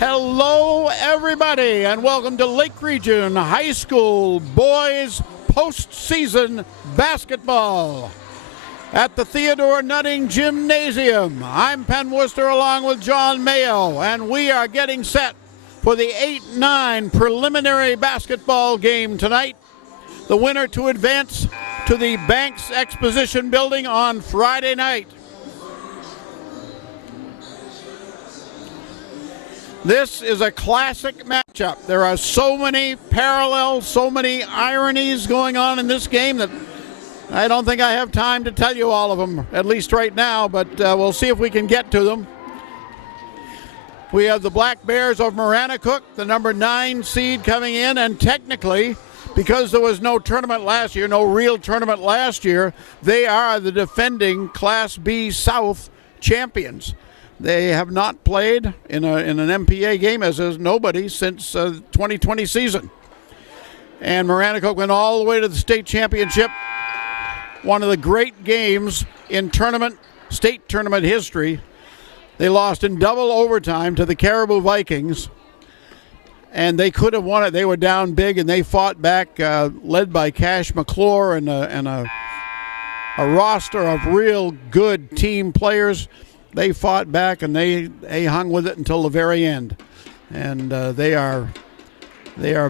Hello, everybody, and welcome to Lake Region High School boys postseason basketball at the Theodore Nutting Gymnasium. I'm Penn Worcester along with John Mayo, and we are getting set for the 8-9 preliminary basketball game tonight. The winner to advance to the Banks Exposition Building on Friday night. This is a classic matchup. There are so many parallels, so many ironies going on in this game that I don't think I have time to tell you all of them, at least right now, but we'll see if we can get to them. We have the Black Bears of Maranacook, the number 9 seed coming in, and technically, because there was no tournament last year, no real tournament last year, they are the defending Class B South champions. They have not played in an MPA game, as is nobody, since 2020 season. And Maranacook went all the way to the state championship. One of the great games in state tournament history. They lost in double overtime to the Caribou Vikings. And they could have won it. They were down big, and they fought back, led by Cash McClure and a roster of real good team players. They fought back, and they hung with it until the very end. And they are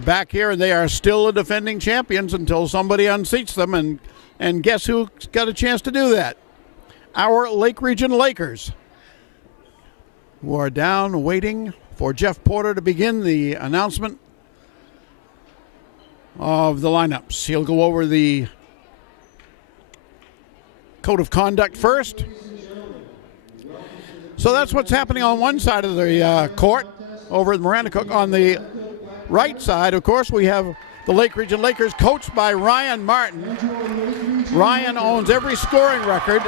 back here, and they are still the defending champions until somebody unseats them. And guess who got a chance to do that? Our Lake Region Lakers, who are down waiting for Jeff Porter to begin the announcement of the lineups. He'll go over the code of conduct first. So that's what's happening on one side of the court over at Maranacook. On the right side, of course, we have the Lake Region Lakers, coached by Ryan Martin. Ryan owns every scoring record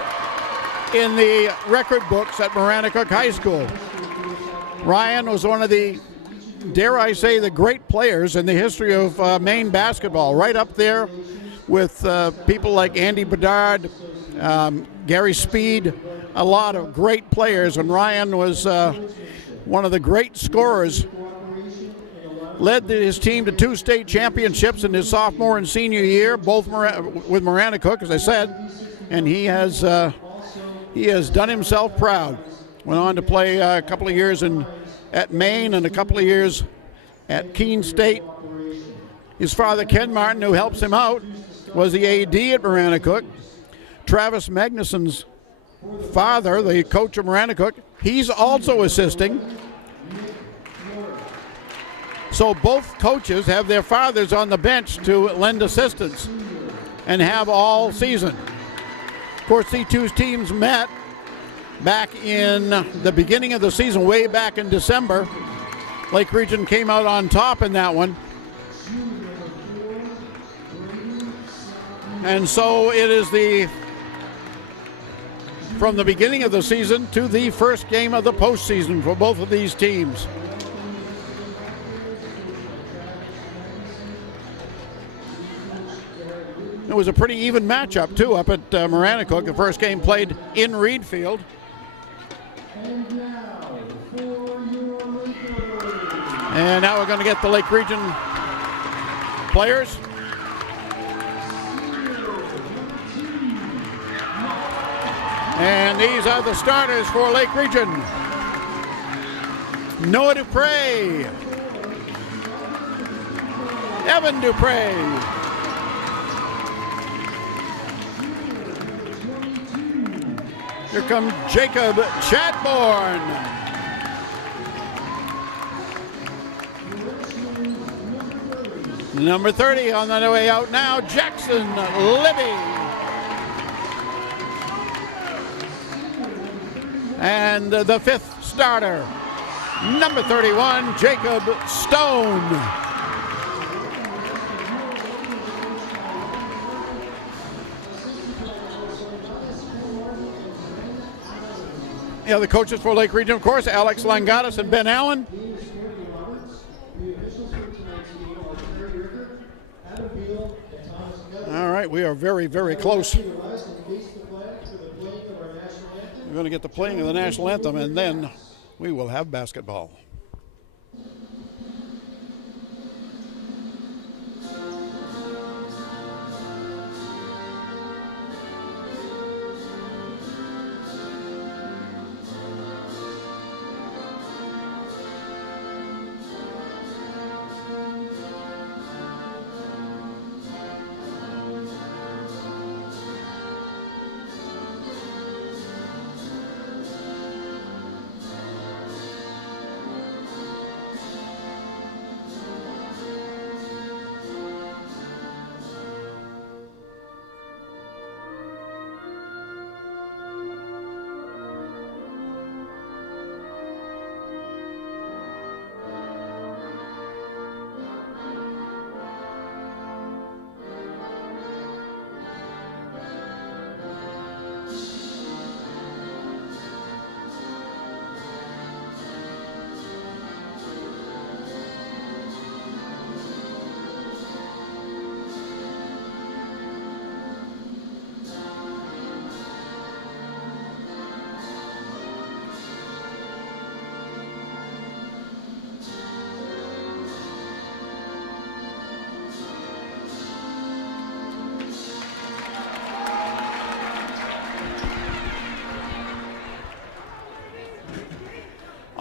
in the record books at Maranacook High School. Ryan was one of the, dare I say, the great players in the history of Maine basketball, right up there with people like Andy Bedard, Gary Speed, a lot of great players, and Ryan was one of the great scorers. Led his team to 2 state championships in his sophomore and senior year, both with Maranacook, as I said, and he has done himself proud. Went on to play a couple of years at Maine and a couple of years at Keene State. His father, Ken Martin, who helps him out, was the AD at Maranacook. Travis Magnuson's father, the coach of Maranacook, he's also assisting. So both coaches have their fathers on the bench to lend assistance and have all season. Of course, these two teams met back in the beginning of the season, way back in December. Lake Region came out on top in that one. And so it is from the beginning of the season to the first game of the postseason for both of these teams. It was a pretty even matchup, too, up at Maranacook. The first game played in Reed Field. And now we're going to get the Lake Region players. And these are the starters for Lake Region. Noah Dupre. Evan Dupre. Here comes Jacob Chadbourne. Number 30 on the way out now, Jackson Libby. And the 5th starter, number 31, Jacob Stone. The other coaches for Lake Region, of course, Alex Langatis and Ben Allen. All right, we are very, very close. We're going to get the playing of the national anthem, and then we will have basketball.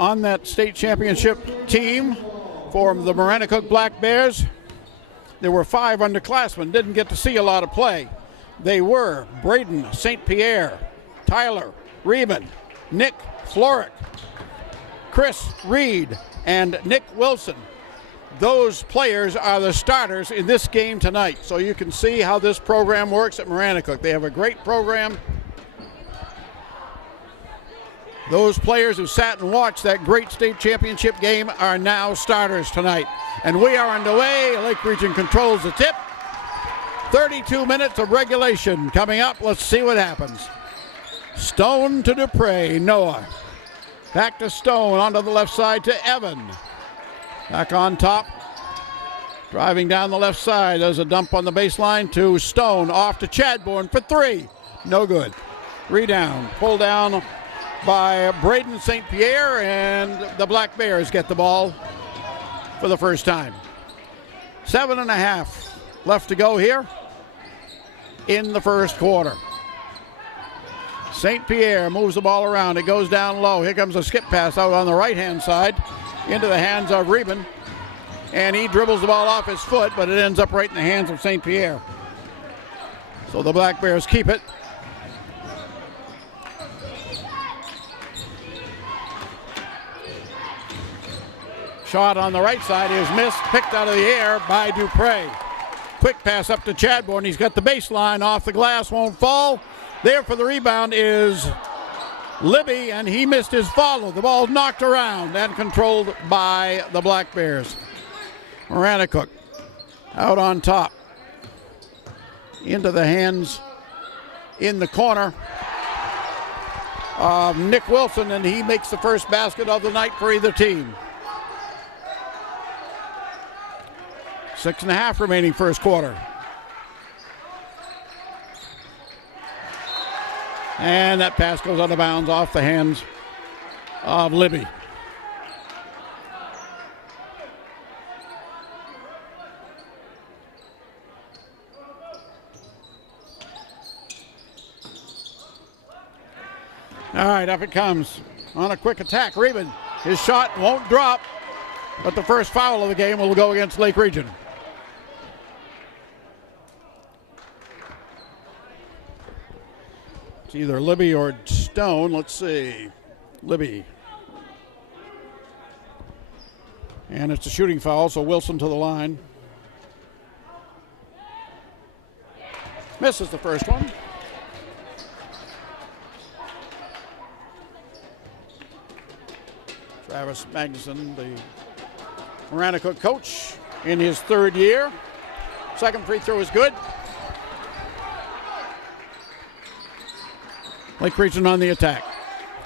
on that state championship team for the Maranacook Black Bears, there were 5 underclassmen, didn't get to see a lot of play. They were Braden St. Pierre, Tyler Riemann, Nick Florick, Chris Reed, and Nick Wilson. Those players are the starters in this game tonight. So you can see how this program works at Maranacook. They have a great program. Those players who sat and watched that great state championship game are now starters tonight. And we are underway. Lake Region controls the tip. 32 minutes of regulation coming up. Let's see what happens. Stone to Dupre, Noah. Back to Stone, onto the left side to Evan. Back on top. Driving down the left side. There's a dump on the baseline to Stone. Off to Chadbourne for 3. No good. Rebound. Pulled down by Braden St. Pierre, and the Black Bears get the ball for the first time. 7.5 left to go here in the first quarter. St. Pierre moves the ball around. It goes down low. Here comes a skip pass out on the right-hand side into the hands of Riemann. And he dribbles the ball off his foot, but it ends up right in the hands of St. Pierre. So the Black Bears keep it. Shot on the right side is missed, picked out of the air by Dupre. Quick pass up to Chadbourne. He's got the baseline off the glass, won't fall. There for the rebound is Libby, and he missed his follow. The ball knocked around and controlled by the Black Bears. Maranacook out on top. Into the hands in the corner of Nick Wilson, and he makes the first basket of the night for either team. 6.5 remaining first quarter. And that pass goes out of bounds off the hands of Libby. All right, up it comes on a quick attack. Riemann, his shot won't drop, but the first foul of the game will go against Lake Region. It's either Libby or Stone. Let's see. Libby. And it's a shooting foul, so Wilson to the line. Misses the first one. Travis Magnuson, the Maranacook coach, in his third year. Second free throw is good. Lake Region on the attack.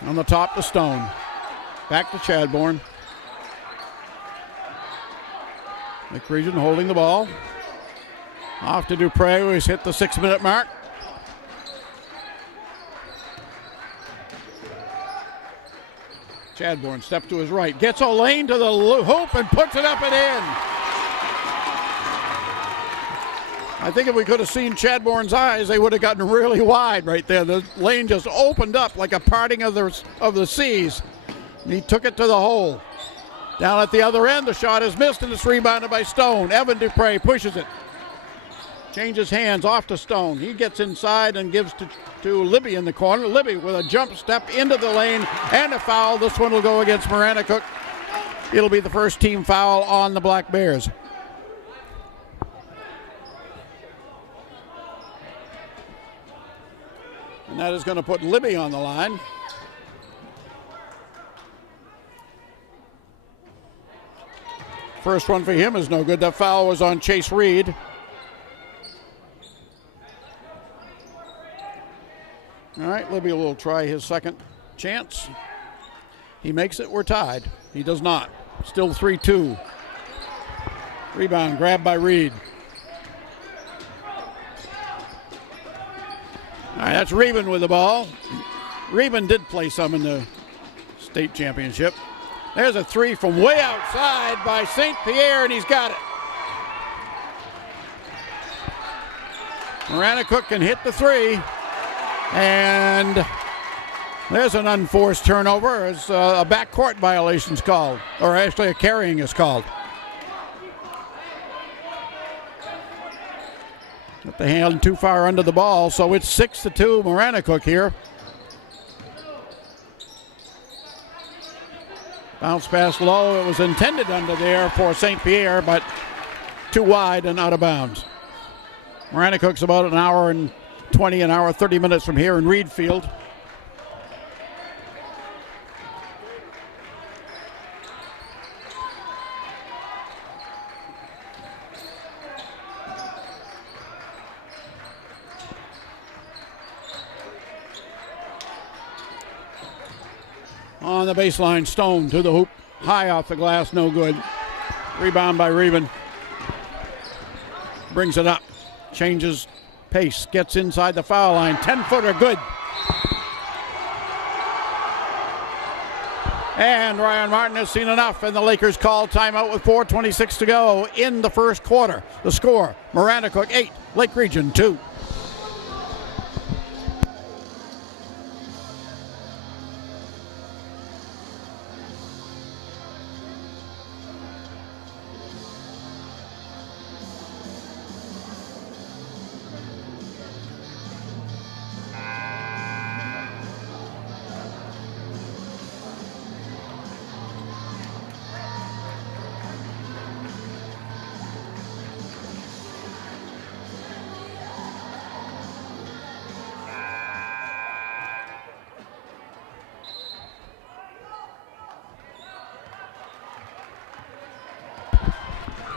On the top to Stone. Back to Chadbourne. Lake Region holding the ball. Off to Dupre, who's hit the 6-minute mark. Chadbourne steps to his right. Gets a lane to the hoop and puts it up and in. I think if we could have seen Chadbourne's eyes, they would have gotten really wide right there. The lane just opened up like a parting of the seas. And he took it to the hole. Down at the other end, the shot is missed, and it's rebounded by Stone. Evan Dupre pushes it. Changes hands off to Stone. He gets inside and gives to Libby in the corner. Libby with a jump step into the lane and a foul. This one will go against Maranacook. It'll be the first team foul on the Black Bears. And that is going to put Libby on the line. First one for him is no good. That foul was on Chase Reed. All right, Libby will try his second chance. He makes it, we're tied. He does not. Still 3-2. Rebound grabbed by Reed. All right, that's Riemann with the ball. Riemann did play some in the state championship. There's a three from way outside by St. Pierre, and he's got it. Maranacook can hit the three, and There's an unforced turnover as a backcourt violation is called, or actually a carrying is called. Got the hand too far under the ball, so it's 6-2 Maranacook here. Bounce pass low. It was intended under there for St. Pierre, but too wide and out of bounds. Maranacook's about an hour and 20, an hour 30 minutes from here in Reed Field. On the baseline, Stone to the hoop. High off the glass, no good. Rebound by Reben. Brings it up. Changes pace. Gets inside the foul line. 10-footer, good. And Ryan Martin has seen enough, and the Lakers call timeout with 4:26 to go in the first quarter. The score, Maranacook 8, Lake Region 2.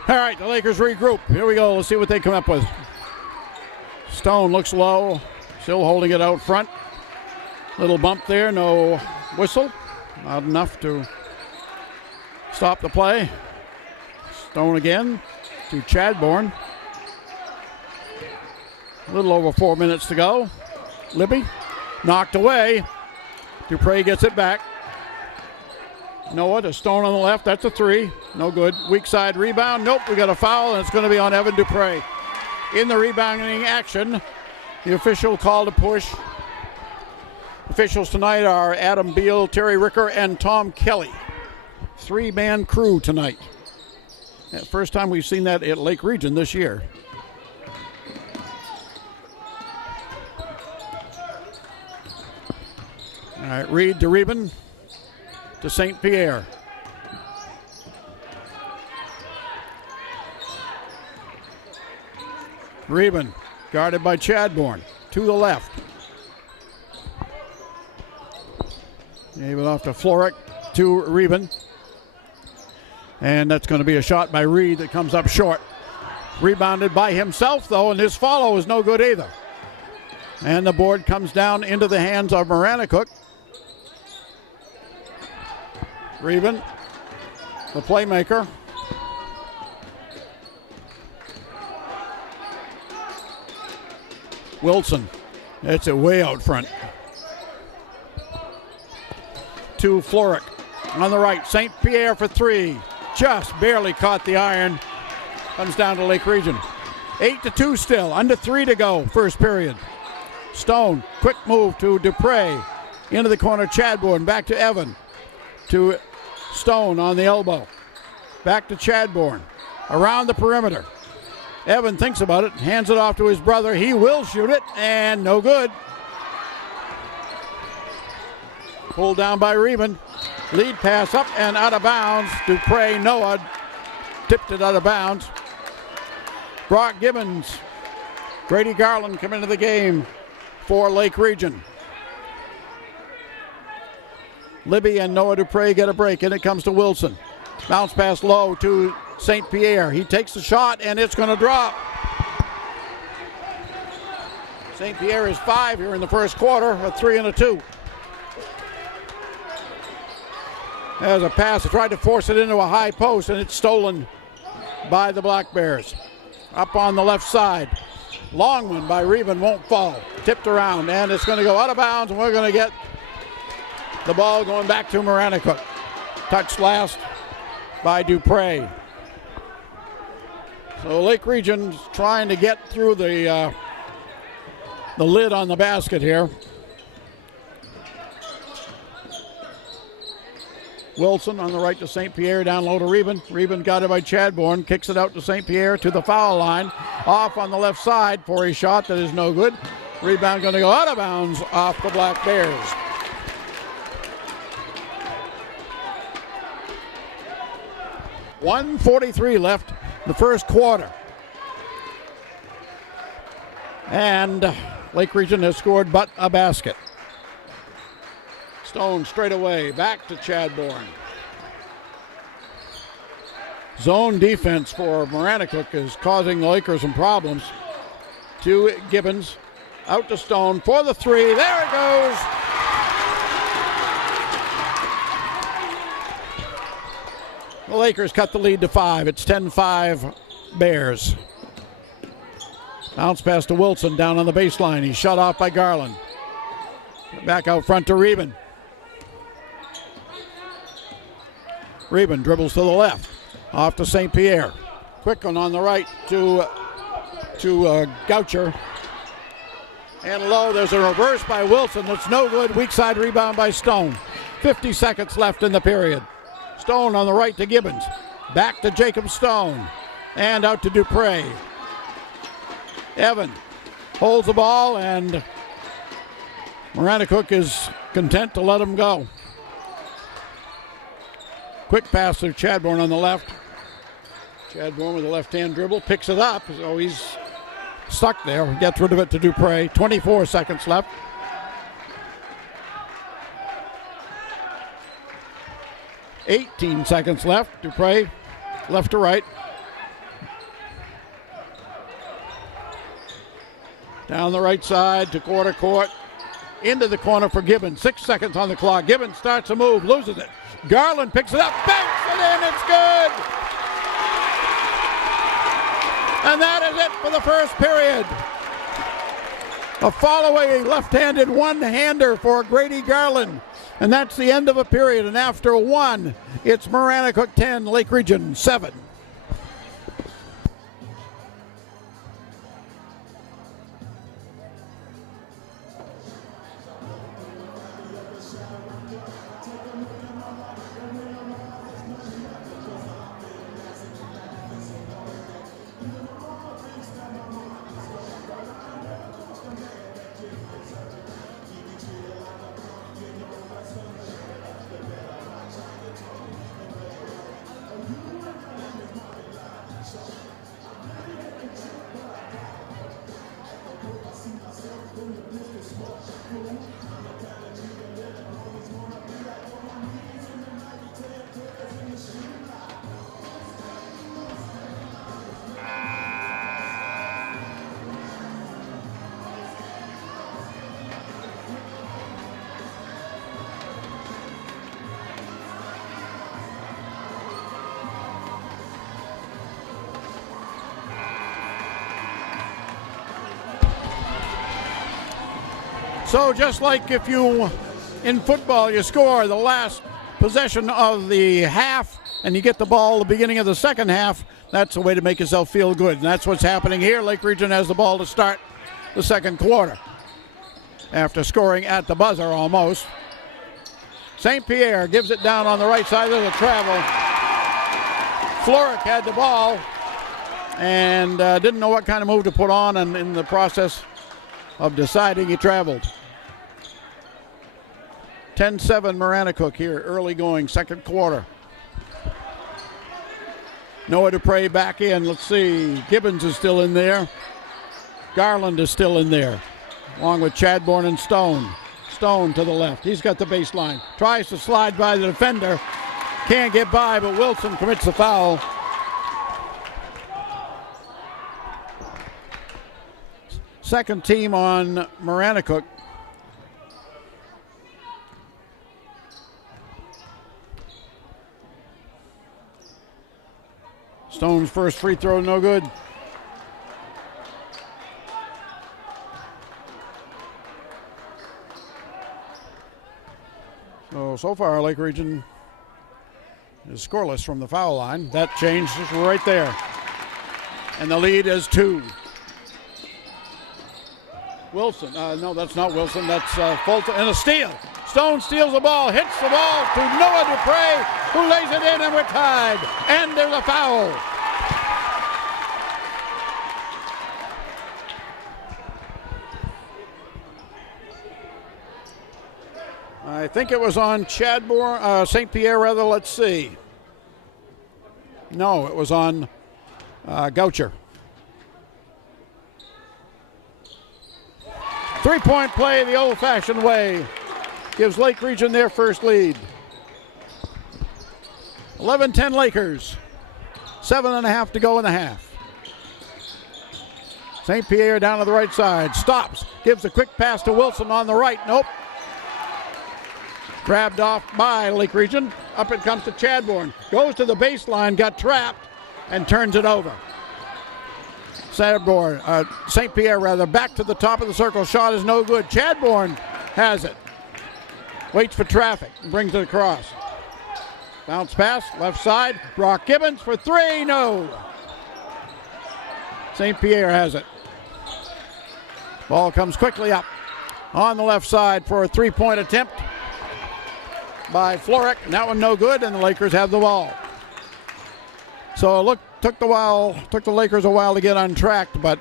All right, the Lakers regroup. Here we go. Let's see what they come up with. Stone looks low, still holding it out front. Little bump there, no whistle. Not enough to stop the play. Stone again to Chadbourne. A little over 4 minutes to go. Libby knocked away. Dupre gets it back. Noah to Stone on the left. That's a three. No good. Weak side rebound. Nope, we got a foul, and it's going to be on Evan Dupre. In the rebounding action, the official called a push. Officials tonight are Adam Beal, Terry Ricker, and Tom Kelly. Three-man crew tonight. First time we've seen that at Lake Region this year. All right, Reed to Reben to St. Pierre. Reben guarded by Chadbourne to the left. Gave it off to Florek to Reben. And that's going to be a shot by Reed that comes up short. Rebounded by himself, though, and his follow is no good either. And the board comes down into the hands of Maranacook. Reben, the playmaker. Wilson, it's it way out front. To Florek on the right. St. Pierre for three. Just barely caught the iron. Comes down to Lake Region. 8-2 still. Under 3 to go. First period. Stone, quick move to Dupre. Into the corner, Chadbourne. Back to Evan. To Stone on the elbow. Back to Chadbourne. Around the perimeter. Evan thinks about it. Hands it off to his brother. He will shoot it. And no good. Pulled down by Reben. Lead pass up and out of bounds. Dupre, Noah tipped it out of bounds. Brock Gibbons, Grady Garland come into the game for Lake Region. Libby and Noah Dupre get a break, and it comes to Wilson. Bounce pass low to St. Pierre. He takes the shot, and it's going to drop. St. Pierre is 5 here in the first quarter, a 3 and a 2. There's a pass to try to force it into a high post, and it's stolen by the Black Bears. Up on the left side. Long one by Reben won't fall. Tipped around, and it's going to go out of bounds, and we're going to get the ball going back to Maranacook. Touched last by Dupre. So Lake Region's trying to get through the lid on the basket here. Wilson on the right to St. Pierre, down low to Reben. Reben got it by Chadbourne, kicks it out to St. Pierre to the foul line. Off on the left side for a shot that is no good. Rebound going to go out of bounds off the Black Bears. .143 left the first quarter. And Lake Region has scored but a basket. Stone straight away, back to Chadbourne. Zone defense for Maranacook is causing the Lakers some problems. To Gibbons, out to Stone for the three. There it goes. The Lakers cut the lead to 5. It's 10-5 Bears. Bounce pass to Wilson down on the baseline. He's shut off by Garland. Back out front to Reben. Reben dribbles to the left. Off to St. Pierre. Quick one on the right to Goucher. And low, there's a reverse by Wilson. That's no good. Weak side rebound by Stone. 50 seconds left in the period. Stone on the right to Gibbons. Back to Jacob Stone. And out to Dupre. Evan holds the ball, and Maranacook is content to let him go. Quick pass to Chadbourne on the left. Chadbourne with a left-hand dribble, picks it up. So he's stuck there. Gets rid of it to Dupre. 24 seconds left. $18 seconds left. Dupre, left to right. Down the right side to quarter court. Into the corner for Gibbons. 6 seconds on the clock. Gibbons starts a move, loses it. Garland picks it up, banks it in, it's good! And that is it for the first period. A follow-away left-handed one-hander for Grady Garland. And that's the end of a period. And after one, it's Maranacook 10, Lake Region 7. So just like if you, in football, you score the last possession of the half and you get the ball at the beginning of the second half, that's a way to make yourself feel good. And that's what's happening here. Lake Region has the ball to start the second quarter after scoring at the buzzer almost. St. Pierre gives it down on the right side of the travel. Floric had the ball and didn't know what kind of move to put on, and in the process of deciding, he traveled. 10-7 Maranacook here, early going, second quarter. Noah Dupre back in. Let's see. Gibbons is still in there. Garland is still in there, along with Chadbourne and Stone. Stone to the left. He's got the baseline. Tries to slide by the defender. Can't get by, but Wilson commits the foul. Second team on Maranacook. Stone's first free throw, no good. So far, Lake Region is scoreless from the foul line. That changed right there. And the lead is 2. Wilson, no, that's not Wilson, that's Fulton, and a steal. Stone steals the ball, hits the ball to Noah Dupre, who lays it in, and we're tied. And there's a foul. I think it was on St. Pierre, rather. Let's see. No, it was on Goucher. 3-point play the old-fashioned way. Gives Lake Region their first lead. 11-10 Lakers. 7.5 to go in the half. St. Pierre down to the right side. Stops. Gives a quick pass to Wilson on the right. Nope. Grabbed off by Lake Region. Up it comes to Chadbourne. Goes to the baseline, got trapped, and turns it over. St. Pierre, back to the top of the circle. Shot is no good. Chadbourne has it. Waits for traffic and brings it across. Bounce pass, left side. Brock Gibbons for three. No. St. Pierre has it. Ball comes quickly up on the left side for a three-point attempt by Florek. That one no good, and the Lakers have the ball. So it took the Lakers a while to get untracked, but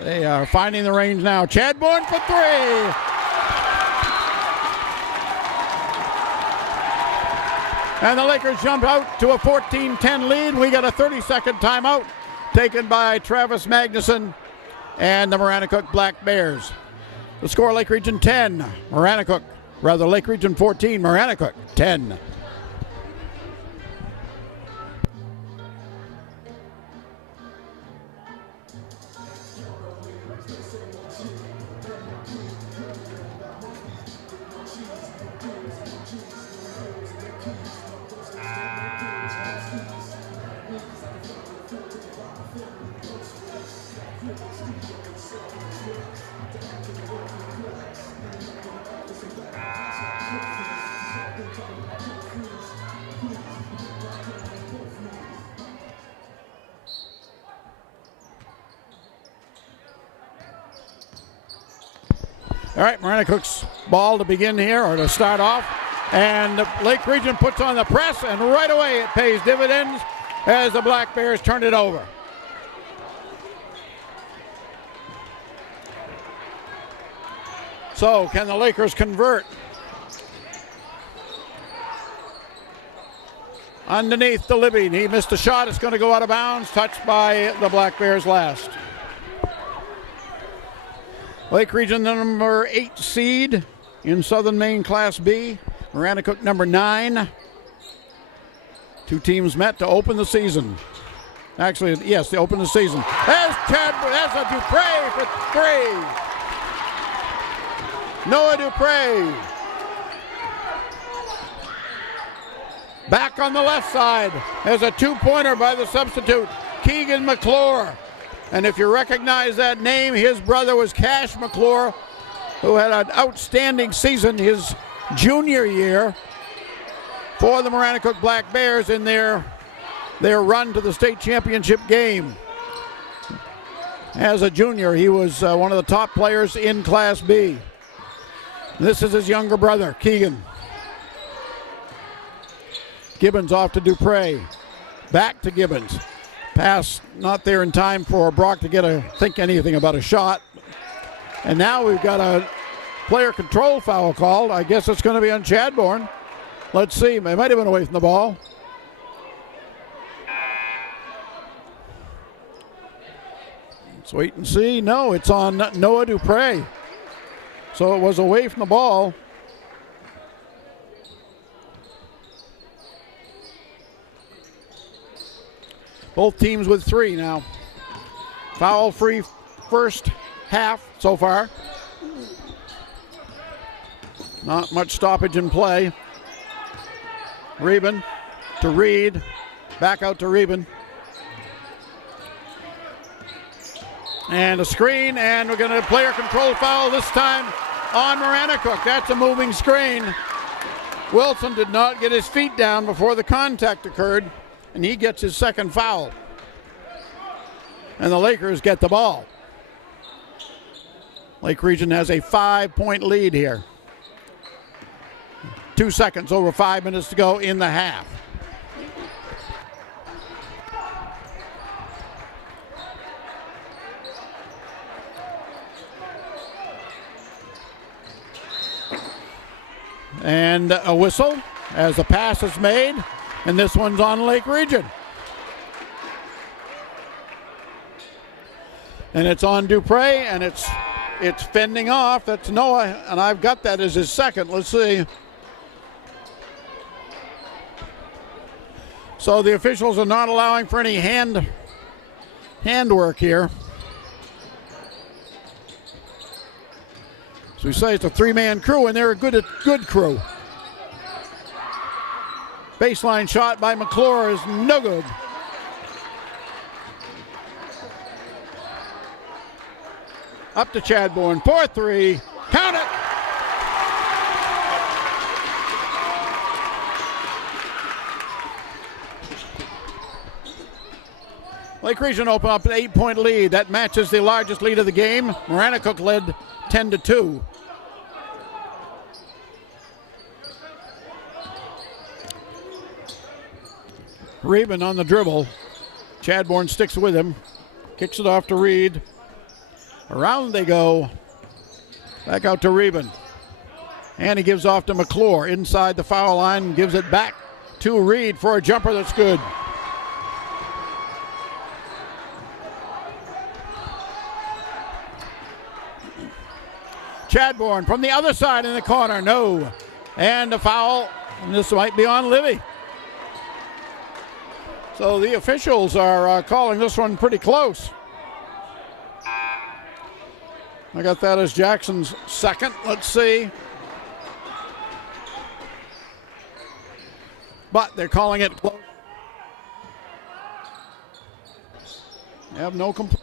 they are finding the range now. Chadbourne for three. And the Lakers jump out to a 14-10 lead. We got a 30-second timeout taken by Travis Magnuson and the Maranacook Black Bears. The score, Lake Region 10, Lake Region 14, Maranacook 10. All right, Maranacook's ball to begin here, or to start off. And the Lake Region puts on the press, and right away it pays dividends as the Black Bears turn it over. So, can the Lakers convert? Underneath to Libby. He missed a shot. It's going to go out of bounds. Touched by the Black Bears last. Lake Region, the number 8 seed in Southern Maine Class B. Maranacook, number 9. Two teams met to open the season. Actually, yes, they opened the season. There's a Dupre for three. Noah Dupre. Back on the left side. There's a two-pointer by the substitute, Keegan McClure. And if you recognize that name, his brother was Cash McClure, who had an outstanding season his junior year for the Maranacook Black Bears in their run to the state championship game. As a junior, he was one of the top players in Class B. This is his younger brother, Keegan. Gibbons off to Dupre. Back to Gibbons. Pass not there in time for Brock to think anything about a shot. And now we've got a player control foul called. I guess it's going to be on Chadbourne. Let's see. It might have been away from the ball. Let's wait and see. No, it's on Noah Dupre. So it was away from the ball. Both teams with 3 now. Foul-free first half so far. Not much stoppage in play. Reben to Reed. Back out to Reben. And a screen, and we're going to player control foul this time on Maranacook. That's a moving screen. Wilson did not get his feet down before the contact occurred, and he gets his second foul. And the Lakers get the ball. Lake Region has a 5-point lead here. 2 seconds, over 5 minutes to go in the half. And a whistle as the pass is made, and this one's on Lake Region. And it's on Dupre, and it's fending off. That's Noah, and I've got that as his second. Let's see. So the officials are not allowing for any handwork here. So we say it's a three-man crew, and they're a good crew. Baseline shot by McClure is no good. Up to Chadbourne, 4-3, count it! Lake Region open up an 8-point lead. That matches the largest lead of the game. Maranacook led 10-2. Reben on the dribble. Chadbourne sticks with him. Kicks it off to Reed. Around they go. Back out to Reben. And he gives off to McClure inside the foul line and gives it back to Reed for a jumper that's good. Chadbourne from the other side in the corner. No. And a foul. And this might be on Livy. So the officials are calling this one pretty close. I got that as Jackson's second. Let's see. But they're calling it close. They have no complaint.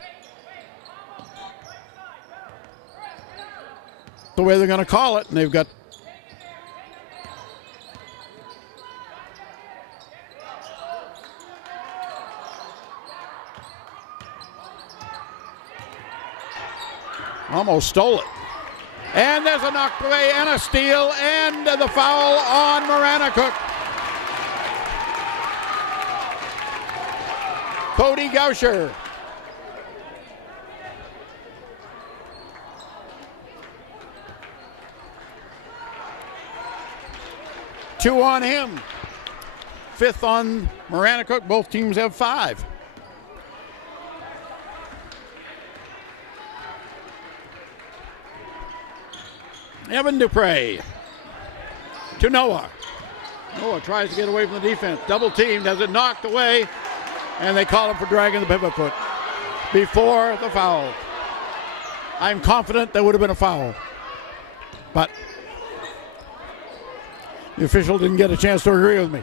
The way they're going to call it, and they've got almost stole it. And there's a knocked away and a steal and the foul on Maranacook. Cody Gauscher. Two on him. Fifth on Maranacook. Both teams have 5. Evan Dupre to Noah. Noah tries to get away from the defense. Double teamed, has it knocked away, and they call him for dragging the pivot foot before the foul. I'm confident there would have been a foul, but the official didn't get a chance to agree with me.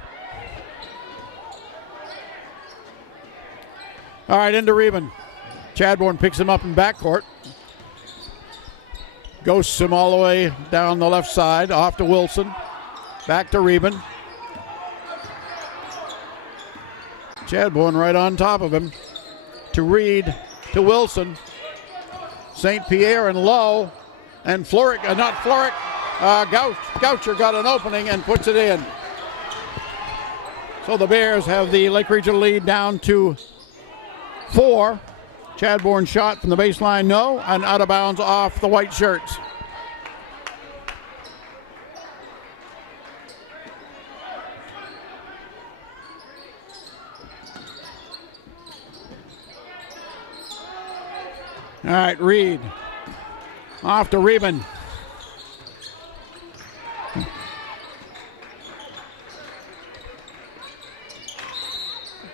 All right, into Reben. Chadbourne picks him up in backcourt. Ghosts him all the way down the left side, off to Wilson. Back to Reben. Chadbourne right on top of him. To Reed, to Wilson. St. Pierre and Lowe. And Floric, Goucher got an opening and puts it in. So the Bears have the Lake Region lead down to 4. Chadbourne shot from the baseline, no, and out of bounds off the white shirts. All right, Reed. Off to Reben.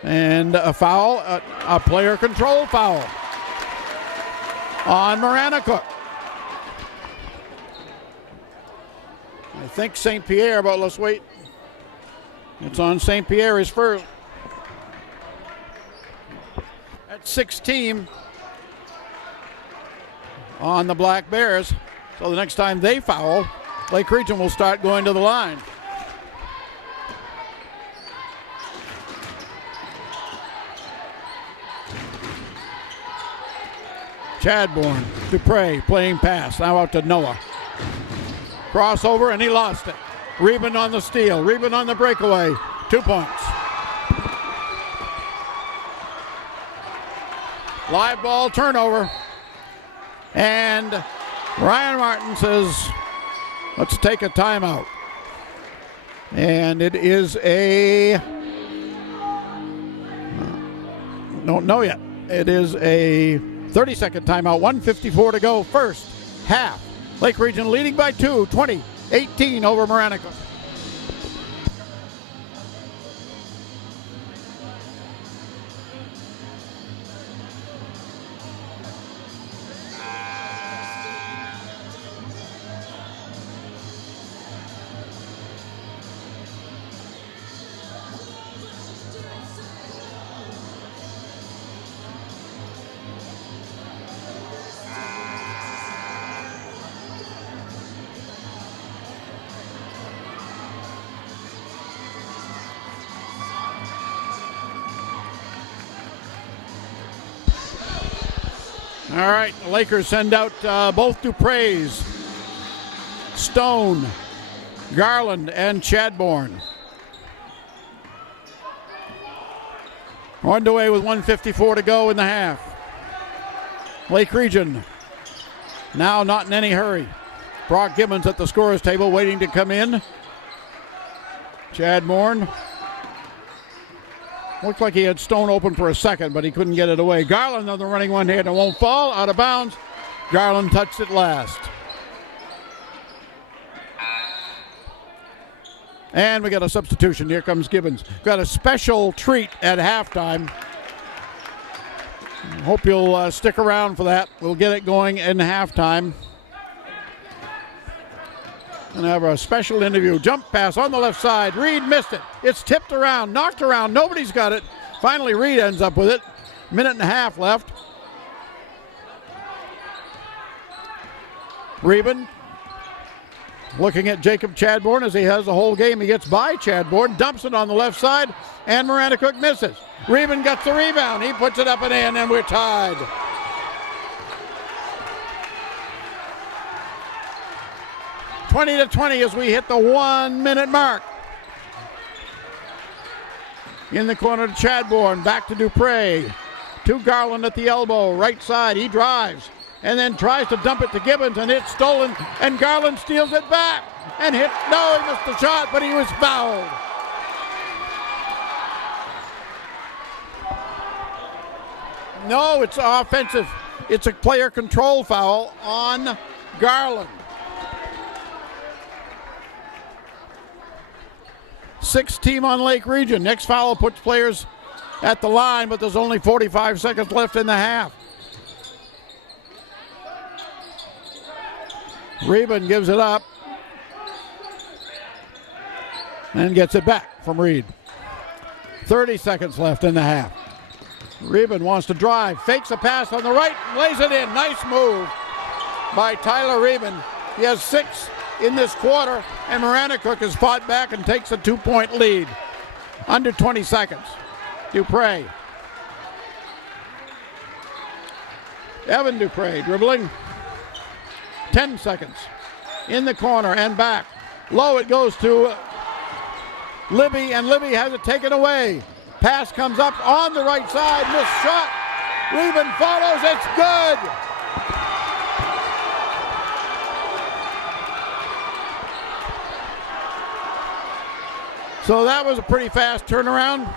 And a foul, a player control foul on Maranacook. I think St. Pierre, but let's wait. It's on St. Pierre his first. That's 16 on the Black Bears. So the next time they foul, Lake Region will start going to the line. Chadbourne, Dupre playing pass, now out to Noah. Crossover, and he lost it. Reben on the steal. Reben on the breakaway. 2 points. Live ball turnover. And Ryan Martin says, let's take a timeout. And it is a... Don't know yet. It is a 30-second timeout. 1:54 to go. First half. Lake Region leading by 2, 20-18 over Maranacook. All right, the Lakers send out both Dupre's, Stone, Garland, and Chadbourne. Underway with 1:54 to go in the half. Lake Region now not in any hurry. Brock Gibbons at the scorer's table waiting to come in. Chadbourne. Looks like he had Stone open for a second, but he couldn't get it away. Garland on the running one here, and it won't fall. Out of bounds. Garland touched it last. And we got a substitution. Here comes Gibbons. Got a special treat at halftime. Hope you'll stick around for that. We'll get it going in halftime. And have a special interview. Jump pass on the left side. Reed missed it. It's tipped around, knocked around. Nobody's got it. Finally, Reed ends up with it. Minute and a half left. Reben looking at Jacob Chadbourne as he has the whole game. He gets by Chadbourne, dumps it on the left side, and Maranacook misses. Reben gets the rebound. He puts it up and in, and we're tied. (20 to 20) as we hit the 1 minute mark. In the corner to Chadbourne, back to Dupre. To Garland at the elbow, right side. He drives and then tries to dump it to Gibbons, and it's stolen, and Garland steals it back and hit. No, he missed the shot, but he was fouled. No, it's offensive. It's a player control foul on Garland. 6th team on Lake Region. Next foul puts players at the line, but there's only 45 seconds left in the half. Reben gives it up and gets it back from Reed. 30 seconds left in the half. Reben wants to drive, fakes a pass on the right, lays it in. Nice move by Tyler Reben. He has 6 in this quarter, and Maranacook has fought back and takes a 2-point lead. Under 20 seconds. Dupre. Evan Dupre dribbling. 10 seconds. In the corner and back. Low it goes to Libby, and Libby has it taken away. Pass comes up on the right side. Missed shot. Reben follows. It's good. So that was a pretty fast turnaround.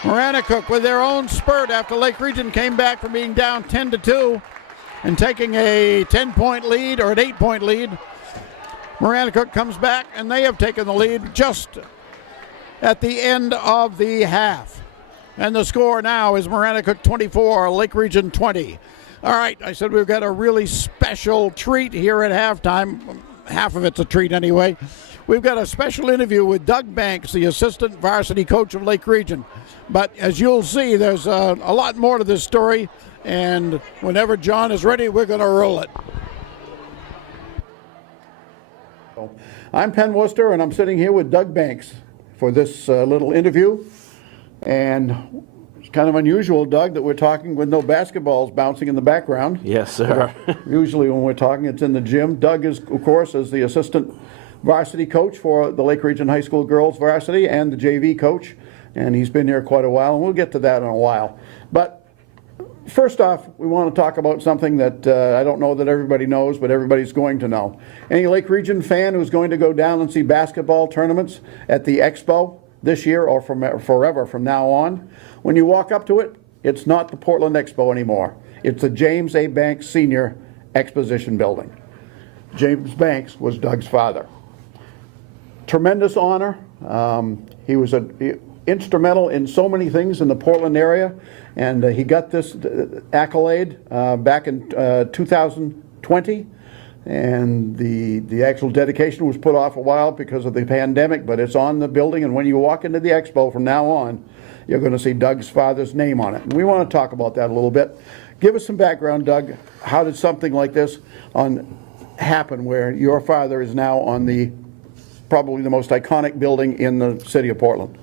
Maranacook with their own spurt after Lake Region came back from being down 10 to 2 and taking a 10-point lead or an 8-point lead. Maranacook comes back and they have taken the lead just at the end of the half. And the score now is Maranacook 24, Lake Region 20. All right, I said we've got a really special treat here at halftime. Half of it's a treat anyway. We've got a special interview with Doug Banks, the assistant varsity coach of Lake Region. But as you'll see, there's a lot more to this story. And whenever John is ready, we're going to roll it. I'm Penn Worcester, and I'm sitting here with Doug Banks for this little interview. And it's kind of unusual, Doug, that we're talking with no basketballs bouncing in the background. Yes, sir. Usually when we're talking, it's in the gym. Doug is, of course, is the assistant varsity coach for the Lake Region High School girls varsity and the JV coach, and he's been here quite a while, and we'll get to that in a while. But first off, we want to talk about something that I don't know that everybody knows, but everybody's going to know. Any Lake Region fan who's going to go down and see basketball tournaments at the Expo this year or forever from now on, when you walk up to it, it's not the Portland Expo anymore. It's the James A. Banks Sr. Exposition Building. James Banks was Doug's father. Tremendous honor. He was instrumental in so many things in the Portland area, and he got this accolade back in 2020, and the actual dedication was put off a while because of the pandemic, but it's on the building, and when you walk into the Expo from now on, you're going to see Doug's father's name on it. And we want to talk about that a little bit. Give us some background, Doug. How did something like this happen where your father is now on probably the most iconic building in the city of Portland?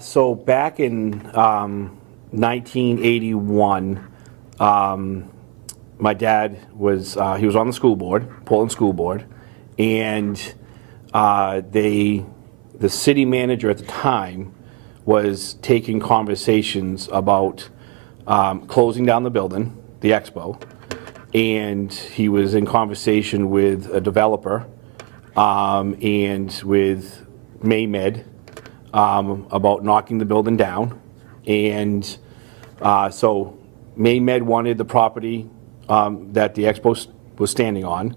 So back in 1981, my dad was he was on the school board, Portland School Board, and the city manager at the time was taking conversations about closing down the building, the Expo, and he was in conversation with a developer and with Maymed about knocking the building down. And so Maymed wanted the property that the Expo was standing on,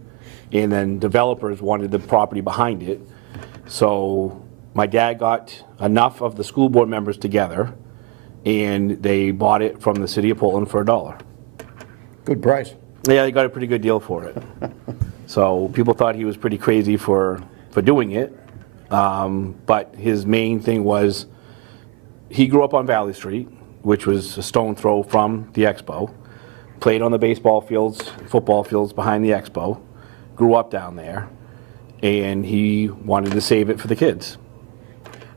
and then developers wanted the property behind it. So my dad got enough of the school board members together, and they bought it from the city of Portland for $1. Good price. Yeah, they got a pretty good deal for it. So people thought he was pretty crazy for doing it, but his main thing was he grew up on Valley Street, which was a stone throw from the Expo, played on the baseball fields, football fields behind the Expo, grew up down there, and he wanted to save it for the kids.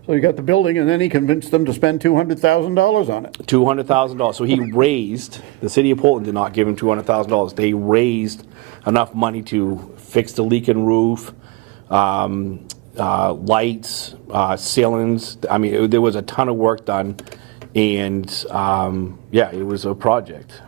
So you got the building, and then he convinced them to spend $200,000 on it. $200,000. So he raised, the city of Portland did not give him $200,000. They raised enough money to fix the leaking roof, lights, ceilings. I mean, there was a ton of work done, and yeah, it was a project.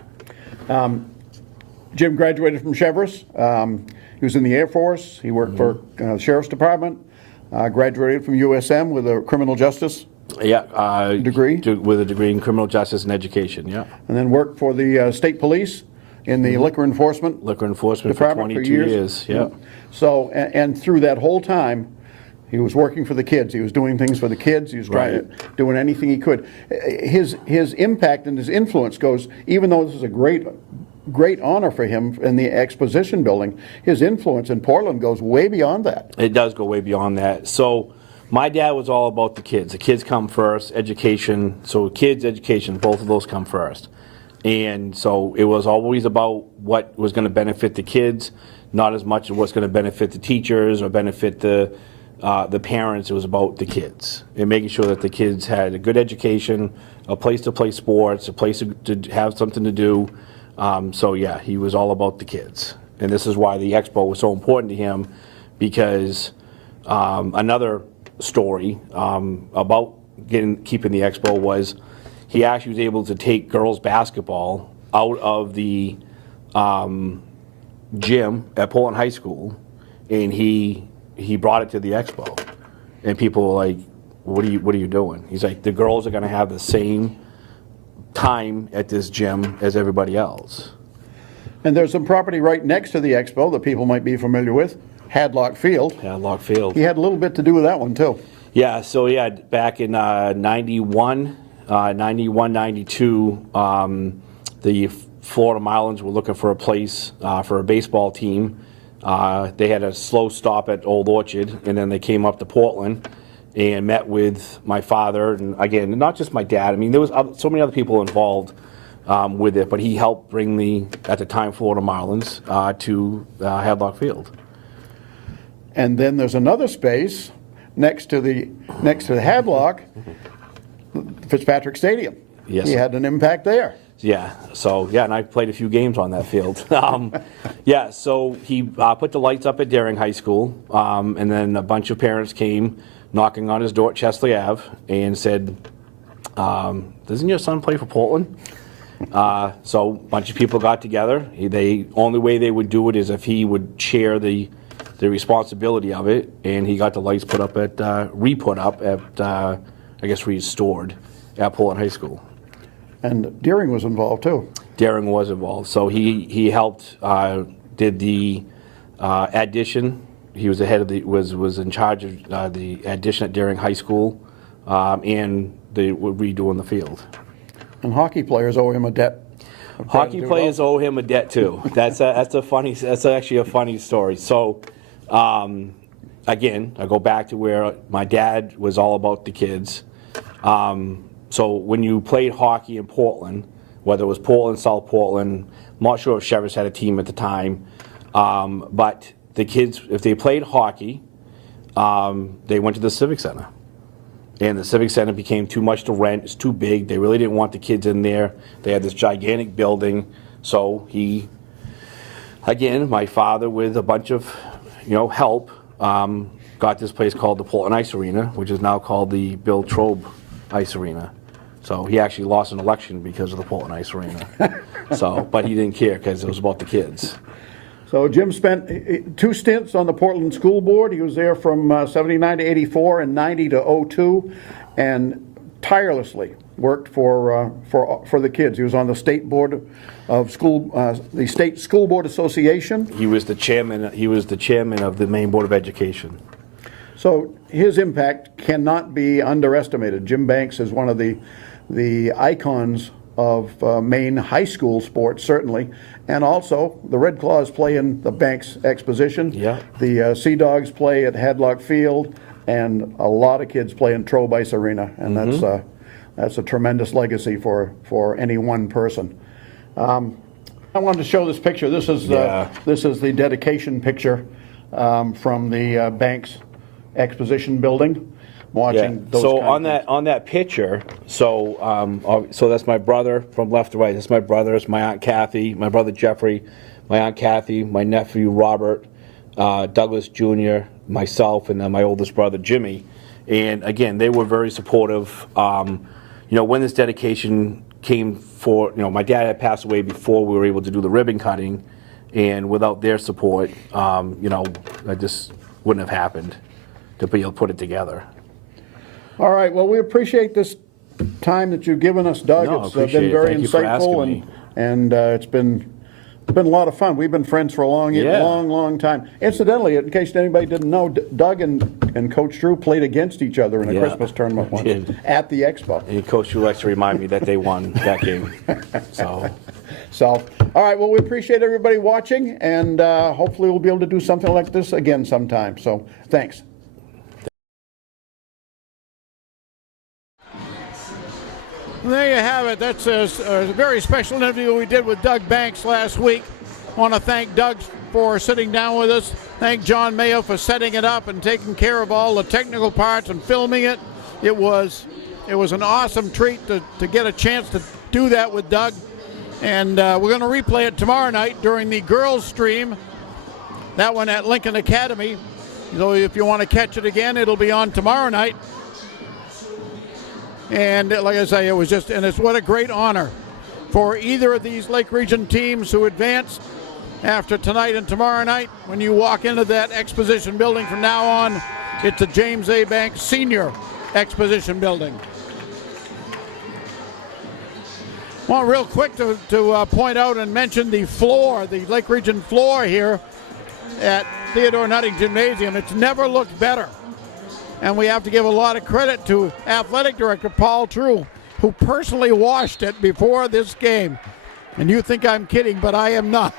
Jim graduated from Chevrolet. He was in the Air Force. He worked for the Sheriff's Department. Graduated from USM with a criminal justice degree. With a degree in criminal justice and education, yeah. And then worked for the state police in the liquor enforcement for 22 years, yeah. So, and through that whole time, he was working for the kids. He was doing things for the kids. He was doing anything he could. His impact and his influence goes, even though this is a great honor for him in the exposition building, his influence in Portland goes way beyond that. It does go way beyond that. So my dad was all about the kids. The kids come first, education. So kids, education, both of those come first. And so it was always about what was going to benefit the kids, not as much as what's going to benefit the teachers or benefit the parents. It was about the kids and making sure that the kids had a good education, a place to play sports, a place to have something to do. So yeah, he was all about the kids. And this is why the Expo was so important to him, because another story about keeping the Expo was he actually was able to take girls basketball out of the gym at Portland High School, and he brought it to the Expo. And people were like, what are you doing? He's like, the girls are going to have the same time at this gym as everybody else. And there's some property right next to the Expo that people might be familiar with, Hadlock Field. Hadlock Field. He had a little bit to do with that one too. Yeah, so yeah, back in 91, 92, the Florida Marlins were looking for a place for a baseball team. They had a slow stop at Old Orchard, and then they came up to Portland and met with my father, and again, not just my dad. I mean, there was so many other people involved with it, but he helped bring the, at the time, Florida Marlins to Hadlock Field. And then there's another space next to the Hadlock, Fitzpatrick Stadium. Yes. He had an impact there. Yeah, so, yeah, and I played a few games on that field. Yeah, so he put the lights up at Daring High School, and then a bunch of parents came knocking on his door at Chesley Ave and said, doesn't your son play for Portland? So a bunch of people got together. The only way they would do it is if he would share the responsibility of it, and he got the lights put up at, re-put up at, I guess restored at Portland High School. And Deering was involved too. Daring was involved. So he helped, did the addition. He was the head of was in charge of the addition at Daring High School, and they were redoing the field. And hockey players owe him a debt. Hockey players owe him a debt too. That's actually a funny story. So, again, I go back to where my dad was all about the kids. So when you played hockey in Portland, whether it was Portland, South Portland, I'm not sure if Cheverus had a team at the time, but the kids, if they played hockey, they went to the Civic Center. And the Civic Center became too much to rent. It's too big. They really didn't want the kids in there. They had this gigantic building. So he, again, my father with a bunch of, help, got this place called the Portland Ice Arena, which is now called the Bill Trobe Ice Arena. So he actually lost an election because of the Portland Ice Arena. But he didn't care because it was about the kids. So Jim spent 2 stints on the Portland School Board. He was there from 79 to 84 and 90 to 02, and tirelessly worked for the kids. He was on the state board of school, the State School Board Association. He was the chairman. He was the chairman of the Maine Board of Education. So his impact cannot be underestimated. Jim Banks is one of the icons of Maine high school sports, certainly, and also the Red Claws play in the Banks Exposition. Yeah. The Sea Dogs play at Hadlock Field, and a lot of kids play in Trobe Ice Arena, and that's a tremendous legacy for any one person. I wanted to show this picture. This is the dedication picture from the Banks Exposition building. Watching those so on that picture, so that's my brother from left to right. That's my brothers, my Aunt Kathy, my brother Jeffrey, my Aunt Kathy, my nephew Robert, Douglas Jr., myself, and then my oldest brother Jimmy. And again, they were very supportive. When this dedication came for, my dad had passed away before we were able to do the ribbon cutting, and without their support, that just wouldn't have happened to be able to put it together. All right. Well, we appreciate this time that you've given us, Doug. No, It's been very insightful, and it's been a lot of fun. We've been friends for a long time. Incidentally, in case anybody didn't know, Doug and Coach Drew played against each other in a Christmas tournament once at the Expo. And Coach Drew likes to remind me that they won that game. So, all right. Well, we appreciate everybody watching, and hopefully we'll be able to do something like this again sometime. So, thanks. There you have it. That's a very special interview we did with Doug Banks last week. I want to thank Doug for sitting down with us. Thank John Mayo for setting it up and taking care of all the technical parts and filming it. It was an awesome treat to get a chance to do that with Doug. And we're going to replay it tomorrow night during the girls stream. That one at Lincoln Academy. So if you want to catch it again, it'll be on tomorrow night. And like I say, it's what a great honor for either of these Lake Region teams who advance after tonight and tomorrow night. When you walk into that exposition building from now on, it's the James A. Banks Senior Exposition Building. Well, real quick to point out and mention the floor, the Lake Region floor here at Theodore Nutting Gymnasium. It's never looked better. And we have to give a lot of credit to Athletic Director Paul True, who personally washed it before this game. And you think I'm kidding, but I am not.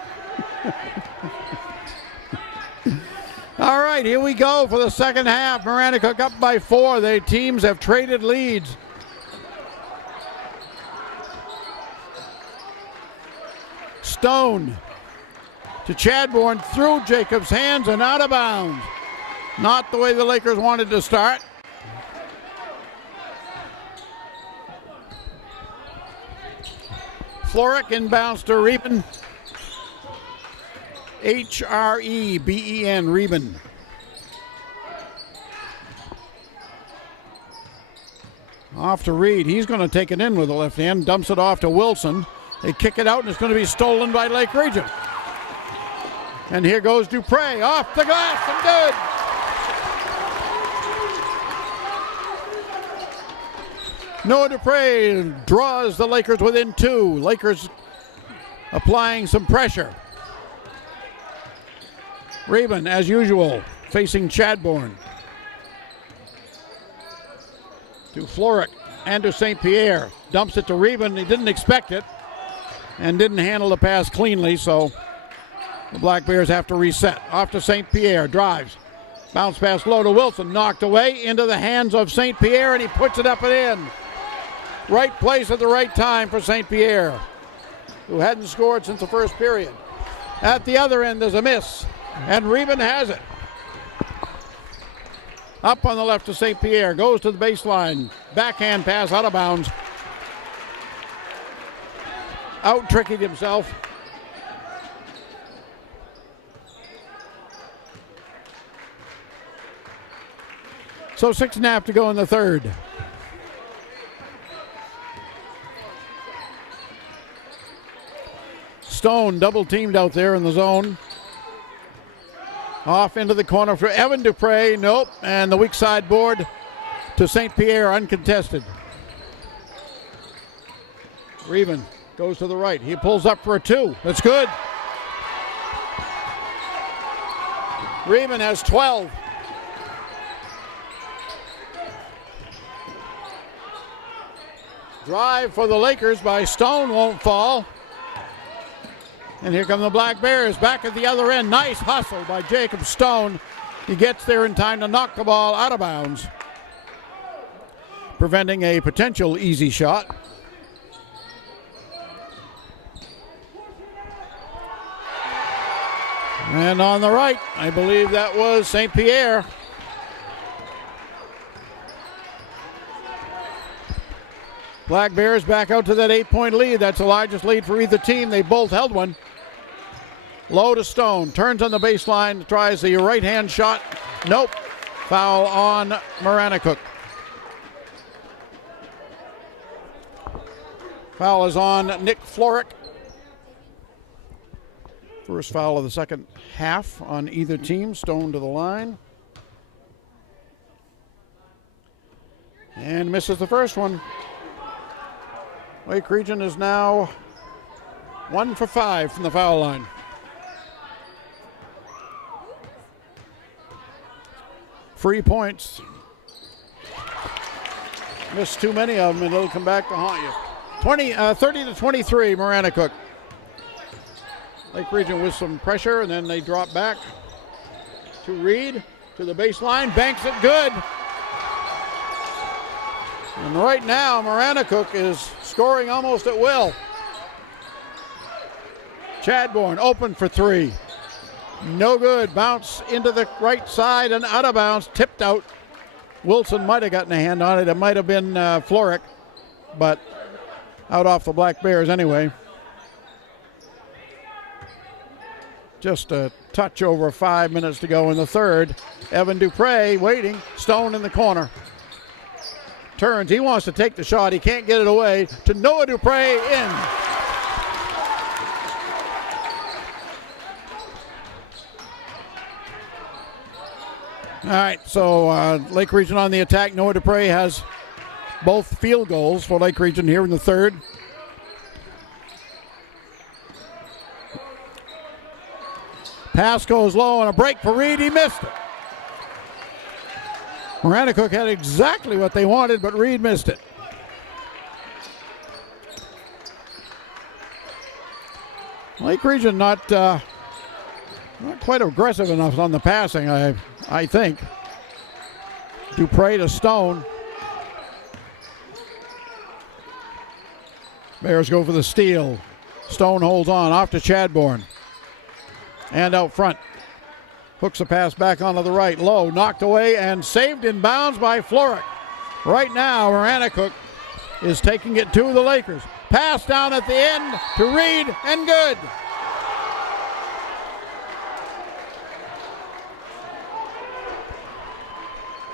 All right, here we go for the second half. Maranacook up by 4. The teams have traded leads. Stone to Chadbourne through Jacobs' hands and out of bounds. Not the way the Lakers wanted to start. Floric inbounds to Reben. Hreben, Reben. Off to Reed. He's going to take it in with the left hand. Dumps it off to Wilson. They kick it out, and it's going to be stolen by Lake Region. And here goes Dupre. Off the glass and good. Noah Dupre draws the Lakers within 2. Lakers applying some pressure. Reben, as usual, facing Chadbourne. To Floric and to St. Pierre. Dumps it to Reben. He didn't expect it and didn't handle the pass cleanly, so the Black Bears have to reset. Off to St. Pierre. Drives. Bounce pass low to Wilson. Knocked away into the hands of St. Pierre, and he puts it up and in. Right place at the right time for St. Pierre, who hadn't scored since the first period. At the other end, there's a miss, and Reben has it. Up on the left to St. Pierre, goes to the baseline. Backhand pass out of bounds. Out-trickied himself. So 6.5 to go in the third. Stone double teamed out there in the zone. Off into the corner for Evan Dupre. Nope. And the weak side board to St. Pierre uncontested. Reben goes to the right. He pulls up for a 2. That's good. Reben has 12. Drive for the Lakers by Stone won't fall. And here come the Black Bears back at the other end. Nice hustle by Jacob Stone. He gets there in time to knock the ball out of bounds, preventing a potential easy shot. And on the right, I believe that was St. Pierre. Black Bears back out to that 8-point lead. That's the largest lead for either team. They both held one. Low to Stone. Turns on the baseline. Tries the right-hand shot. Nope. Foul on Maranacook. Foul is on Nick Floric. First foul of the second half on either team. Stone to the line. And misses the first one. Lake Region is now 1 for 5 from the foul line. Free points. Missed too many of them, and it'll come back to haunt you. 30 to 23, Maranacook. Lake Region with some pressure, and then they drop back to Reed, to the baseline, banks it good. And right now, Maranacook is scoring almost at will. Chadbourne open for 3. No good. Bounce into the right side and out of bounds. Tipped out. Wilson might have gotten a hand on it. It might have been Floric, but out off the Black Bears anyway. Just a touch over 5 minutes to go in the third. Evan Dupre waiting. Stone in the corner. Turns. He wants to take the shot. He can't get it away. To Noah Dupre in. All right, so Lake Region on the attack. Noah Dupre has both field goals for Lake Region here in the third. Pass goes low and a break for Reed. He missed it. Maranacook had exactly what they wanted, but Reed missed it. Lake Region not quite aggressive enough on the passing, I think. Dupre to Stone. Bears go for the steal. Stone holds on, off to Chadbourne. And out front. Hooks a pass back onto the right. Low, knocked away and saved in bounds by Floric. Right now, Maranacook is taking it to the Lakers. Pass down at the end to Reed, and good.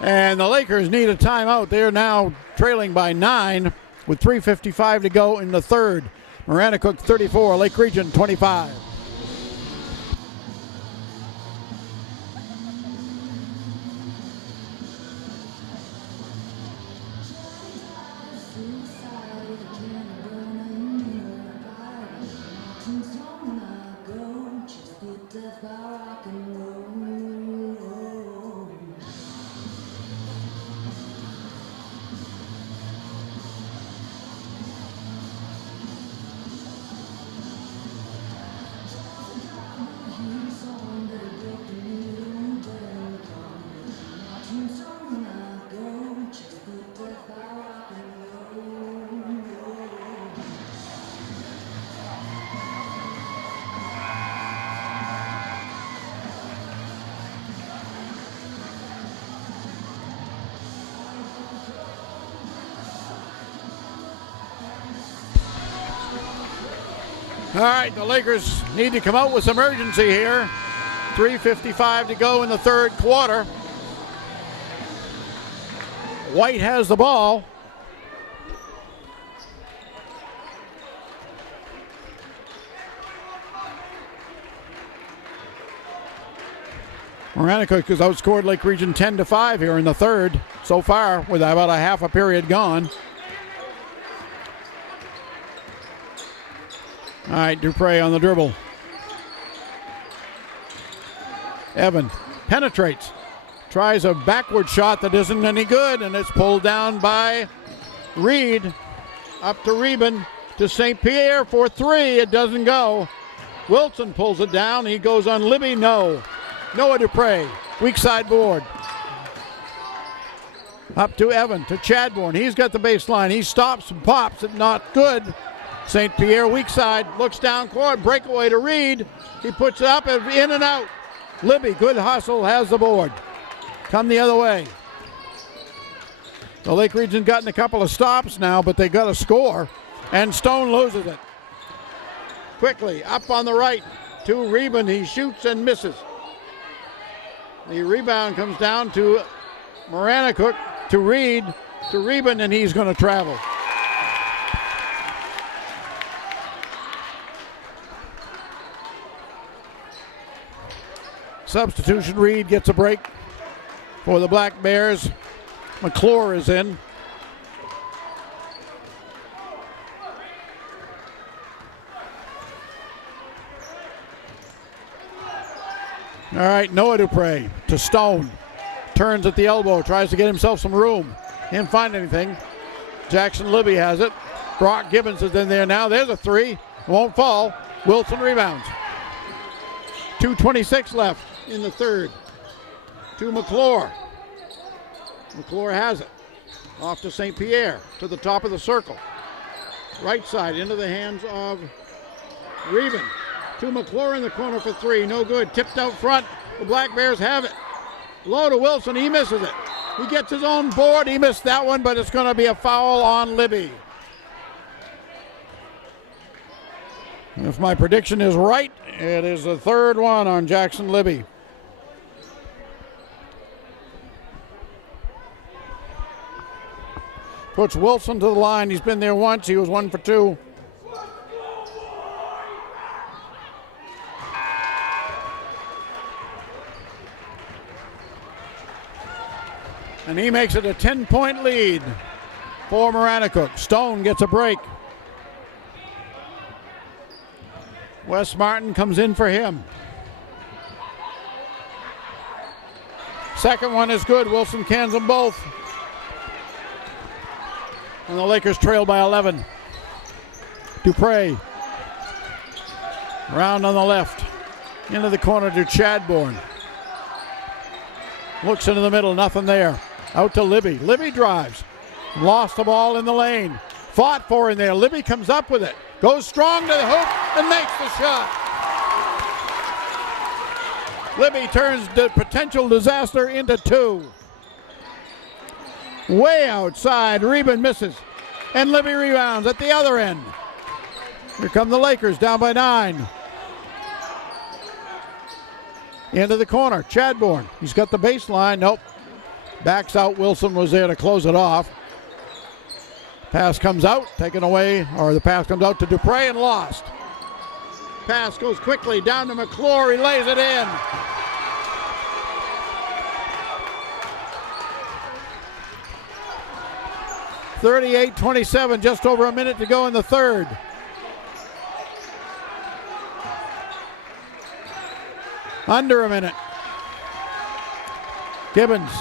And the Lakers need a timeout. They're now trailing by 9 with 3:55 to go in the third. Maranacook 34, Lake Region 25. All right, the Lakers need to come out with some urgency here. 3:55 to go in the third quarter. White has the ball. Maranacook has outscored Lake Region 10-5 here in the third so far, with about a half a period gone. All right, Dupre on the dribble. Evan penetrates, tries a backward shot that isn't any good, and it's pulled down by Reed. Up to Reben, to St. Pierre for three. It doesn't go. Wilson pulls it down. He goes on Libby. No. Noah Dupre, weak side board. Up to Evan, to Chadbourne. He's got the baseline. He stops and pops it. Not good. St. Pierre, weak side, looks down court, breakaway to Reed. He puts it up and in and out. Libby, good hustle, has the board. Come the other way. The Lake Region's gotten a couple of stops now, but they got to score, and Stone loses it. Quickly, up on the right to Reben. He shoots and misses. The rebound comes down to Maranacook, to Reed, to Reben, and he's going to travel. Substitution, Reed gets a break for the Black Bears. McClure is in. All right, Noah Dupre to Stone. Turns at the elbow, tries to get himself some room. Can't find anything. Jackson Libby has it. Brock Gibbons is in there now. There's a three. Won't fall. Wilson rebounds. 2:26 left in the third. To McClure. McClure has it. Off to St. Pierre, to the top of the circle. Right side into the hands of Reben. To McClure in the corner for three. No good. Tipped out front. The Black Bears have it. Low to Wilson. He misses it. He gets his own board. He missed that one, but it's going to be a foul on Libby. If my prediction is right, it is the third one on Jackson Libby. Puts Wilson to the line. He's been there once. He was 1 for 2. And he makes it a 10-point lead for Maranacook. Stone gets a break. Wes Martin comes in for him. Second one is good. Wilson cans them both. And the Lakers trail by 11. Dupre. Round on the left. Into the corner to Chadbourne. Looks into the middle. Nothing there. Out to Libby. Libby drives. Lost the ball in the lane. Fought for in there. Libby comes up with it. Goes strong to the hoop and makes the shot. Libby turns the potential disaster into two. Way outside, Reben misses. And Libby rebounds at the other end. Here come the Lakers, down by 9. Into the corner, Chadbourne. He's got the baseline. Nope. Backs out. Wilson was there to close it off. Pass comes out, taken away, or the pass comes out to Dupre and lost. Pass goes quickly down to McClure. He lays it in. (38-27), just over a minute to go in the third. Under a minute. Gibbons.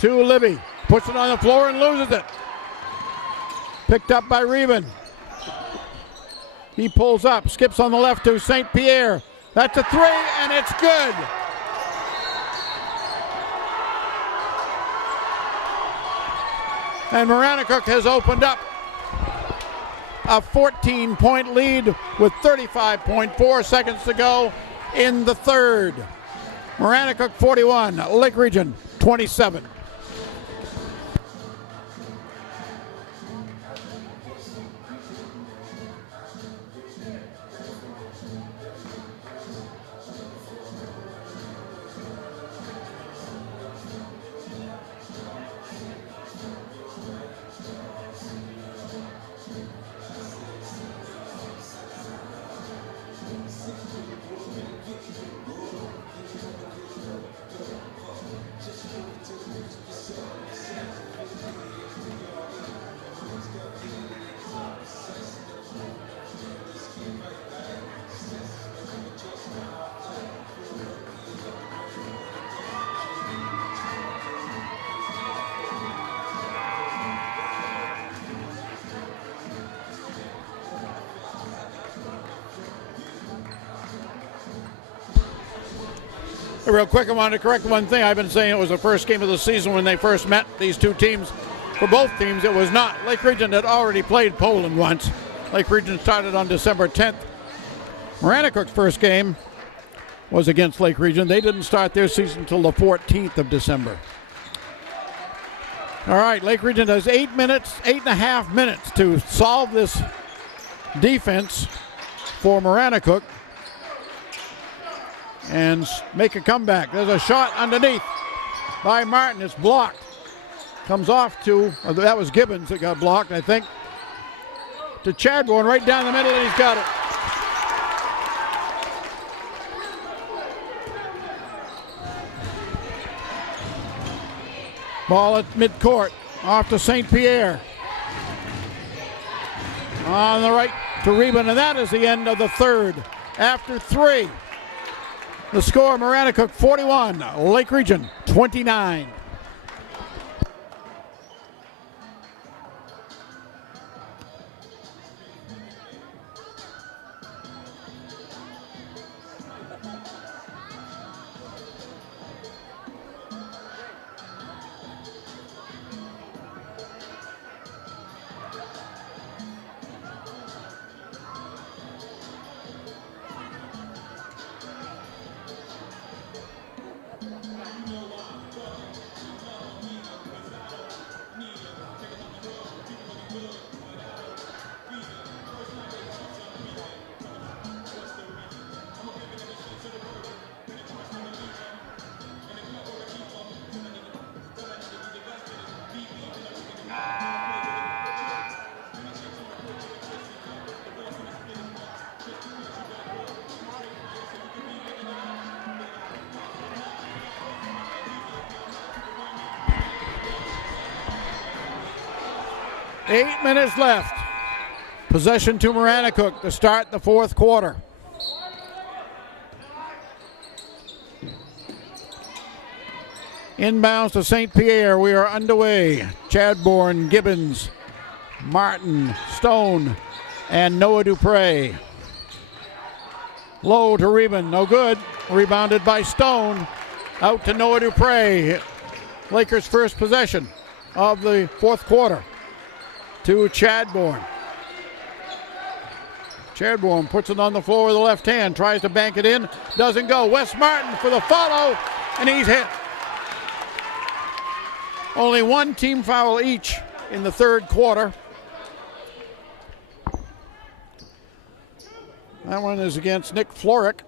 To Libby. Puts it on the floor and loses it. Picked up by Reben. He pulls up, skips on the left to St. Pierre. That's a 3, and it's good. And Maranacook has opened up a 14-point lead with 35.4 seconds to go in the third. Maranacook 41, Lake Region 27. Real quick, I wanted to correct one thing. I've been saying it was the first game of the season when they first met, these two teams. For both teams, it was not. Lake Region had already played Poland once. Lake Region started on December 10th. Maranacook's first game was against Lake Region. They didn't start their season until the 14th of December. All right, Lake Region has 8.5 minutes to solve this defense for Maranacook and make a comeback. There's a shot underneath by Martin. It's blocked. Comes off to, that was Gibbons that got blocked, I think, to Chadbourne right down the middle, and he's got it. Ball at midcourt, off to St. Pierre. On the right to Reben, and that is the end of the third. After 3, the score, Maranacook 41, Lake Region 29. Eight minutes left. Possession to Maranacook to start the fourth quarter. Inbounds to St. Pierre. We are underway. Chadbourne, Gibbons, Martin, Stone, and Noah Dupre. Low to Reben. No good. Rebounded by Stone. Out to Noah Dupre. Lakers' first possession of the fourth quarter. To Chadbourne. Chadbourne puts it on the floor with the left hand, tries to bank it in, doesn't go. Wes Martin for the follow, and he's hit. Only one team foul each in the third quarter. That one is against Nick Florick.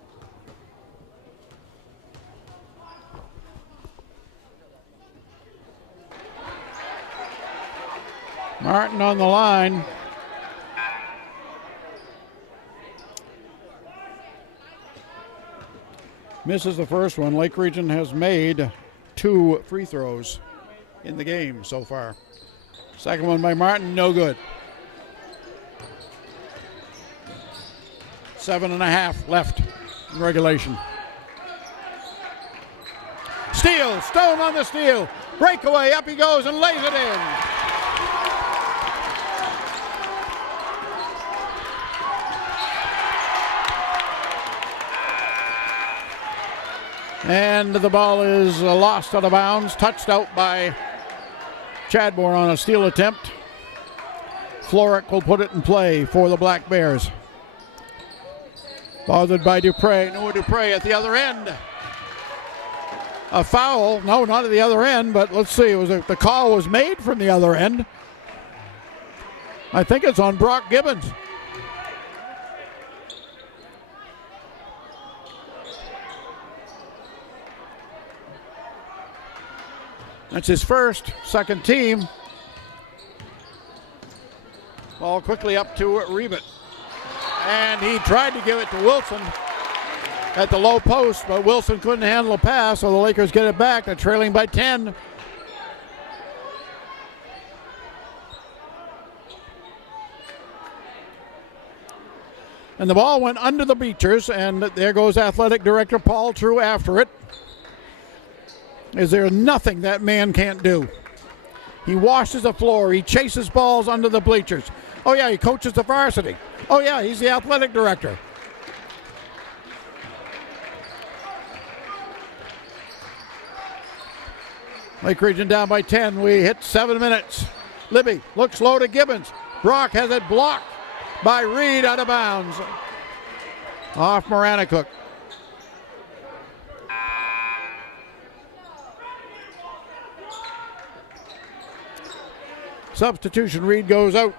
Martin on the line. Misses the first one. Lake Region has made 2 free throws in the game so far. Second one by Martin, no good. 7.5 left in regulation. Steal, Stone on the steal. Breakaway, up he goes and lays it in. And the ball is lost out of bounds, touched out by Chadbourne on a steal attempt. Florick will put it in play for the Black Bears. Bothered by Dupre. Noah Dupre at the other end. A foul. No, not at the other end, but let's see. The call was made from the other end. I think it's on Brock Gibbons. That's his first, second team. Ball quickly up to Reba. And he tried to give it to Wilson at the low post, but Wilson couldn't handle the pass, so the Lakers get it back. They're trailing by 10. And the ball went under the bleachers, and there goes athletic director Paul True after it. Is there nothing that man can't do? He washes the floor. He chases balls under the bleachers. Oh, yeah, he coaches the varsity. Oh, yeah, he's the athletic director. Lake Region down by 10. We hit 7 minutes. Libby looks low to Gibbons. Brock has it blocked by Reed out of bounds. Off Maranacook. Substitution, Reed goes out.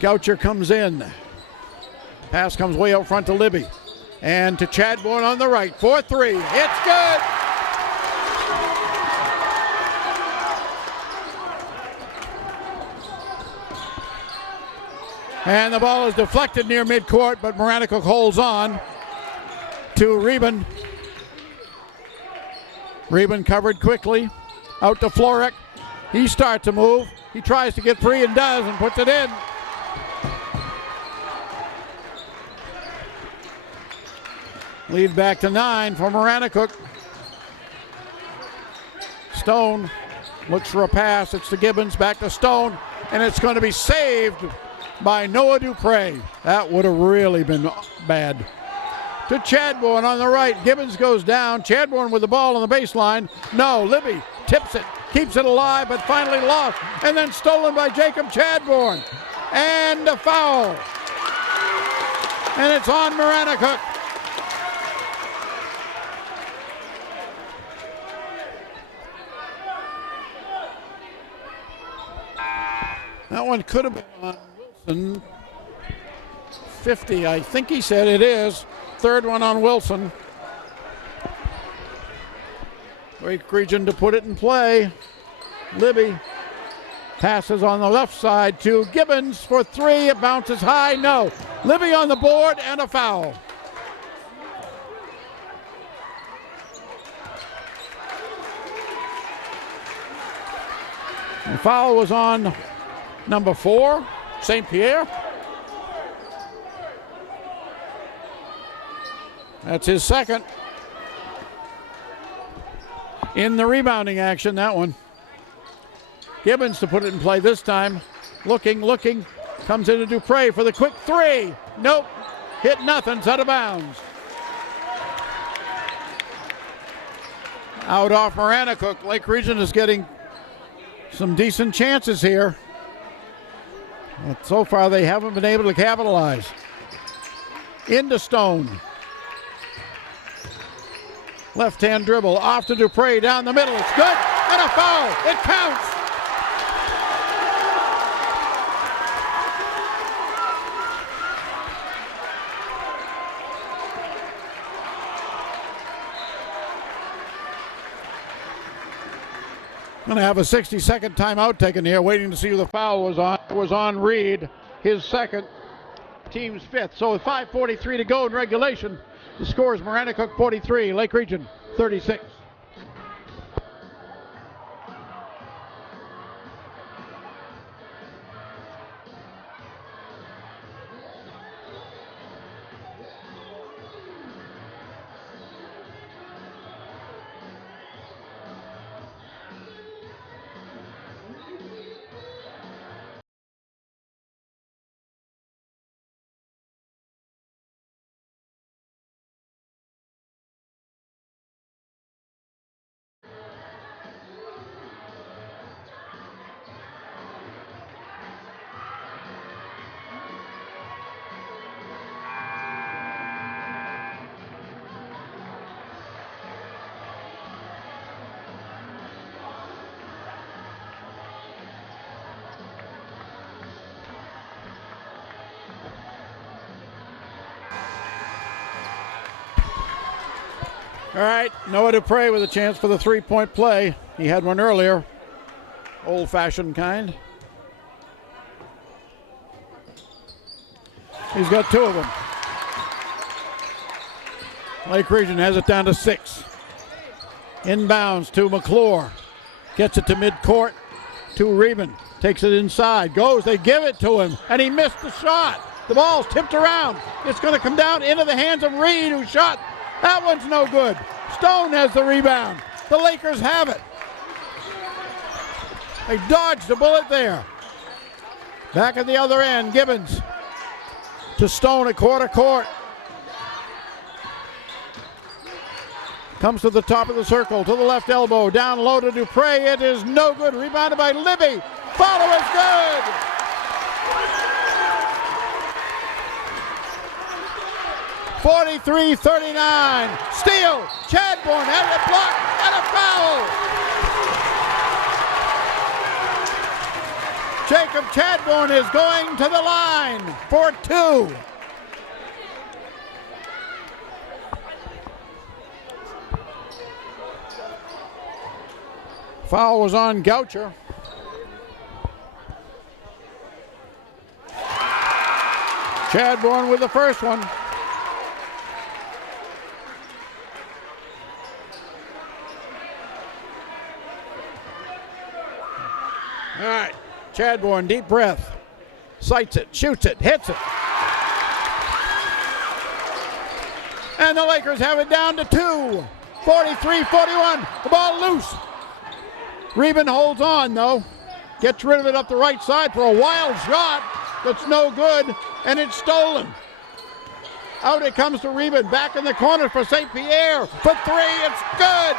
Goucher comes in. Pass comes way out front to Libby. And to Chadbourne on the right. 4-3. It's good! And the ball is deflected near midcourt, but Maranacook holds on to Reben. Reben covered quickly. Out to Florick. He starts to move. He tries to get free and does and puts it in. Lead back to 9 for Maranacook. Stone looks for a pass. It's to Gibbons, back to Stone, and it's going to be saved by Noah Dupre. That would have really been bad. To Chadbourne on the right. Gibbons goes down. Chadbourne with the ball on the baseline. No, Libby tips it. Keeps it alive, but finally lost. And then stolen by Jacob Chadbourne. And a foul. And it's on Maranacook. That one could have been on Wilson. 50, I think he said it is. Third one on Wilson. Lake Region to put it in play. Libby passes on the left side to Gibbons for 3. It bounces high. No. Libby on the board and a foul. The foul was on number 4, St. Pierre. That's his second. In the rebounding action, that one. Gibbons to put it in play this time. Looking. Comes into Dupre for the quick 3. Nope. Hit nothing. It's out of bounds. Out off Maranacook. Lake Region is getting some decent chances here. But so far they haven't been able to capitalize. Into Stone. Left-hand dribble off to Dupre down the middle. It's good. And a foul. It counts. Going to have a 60-second timeout taken here, waiting to see who the foul was on. It was on Reed, his second, team's fifth. So with 5:43 to go in regulation, the score is Maranacook 43, Lake Region 36. All right, Noah Dupre with a chance for the three-point play. He had one earlier, old-fashioned kind. He's got two of them. Lake Region has it down to 6. Inbounds to McClure. Gets it to midcourt to Reben. Takes it inside. Goes. They give it to him. And he missed the shot. The ball's tipped around. It's going to come down into the hands of Reed, who shot. That one's no good. Stone has the rebound. The Lakers have it. They dodged the bullet there. Back at the other end, Gibbons to Stone at quarter court. Comes to the top of the circle, to the left elbow, down low to Dupre. It is no good. Rebounded by Libby. Follow is good. .43-39. Steal. Chadbourne has a block and a foul. Jacob Chadbourne is going to the line for 2. Foul was on Goucher. Chadbourne with the first one. All right, Chadbourne, deep breath. Sights it, shoots it, hits it. And the Lakers have it down to 2. 43-41, the ball loose. Reben holds on, though. Gets rid of it up the right side for a wild shot that's no good, and it's stolen. Out it comes to Reben, back in the corner for St. Pierre. For 3, it's good.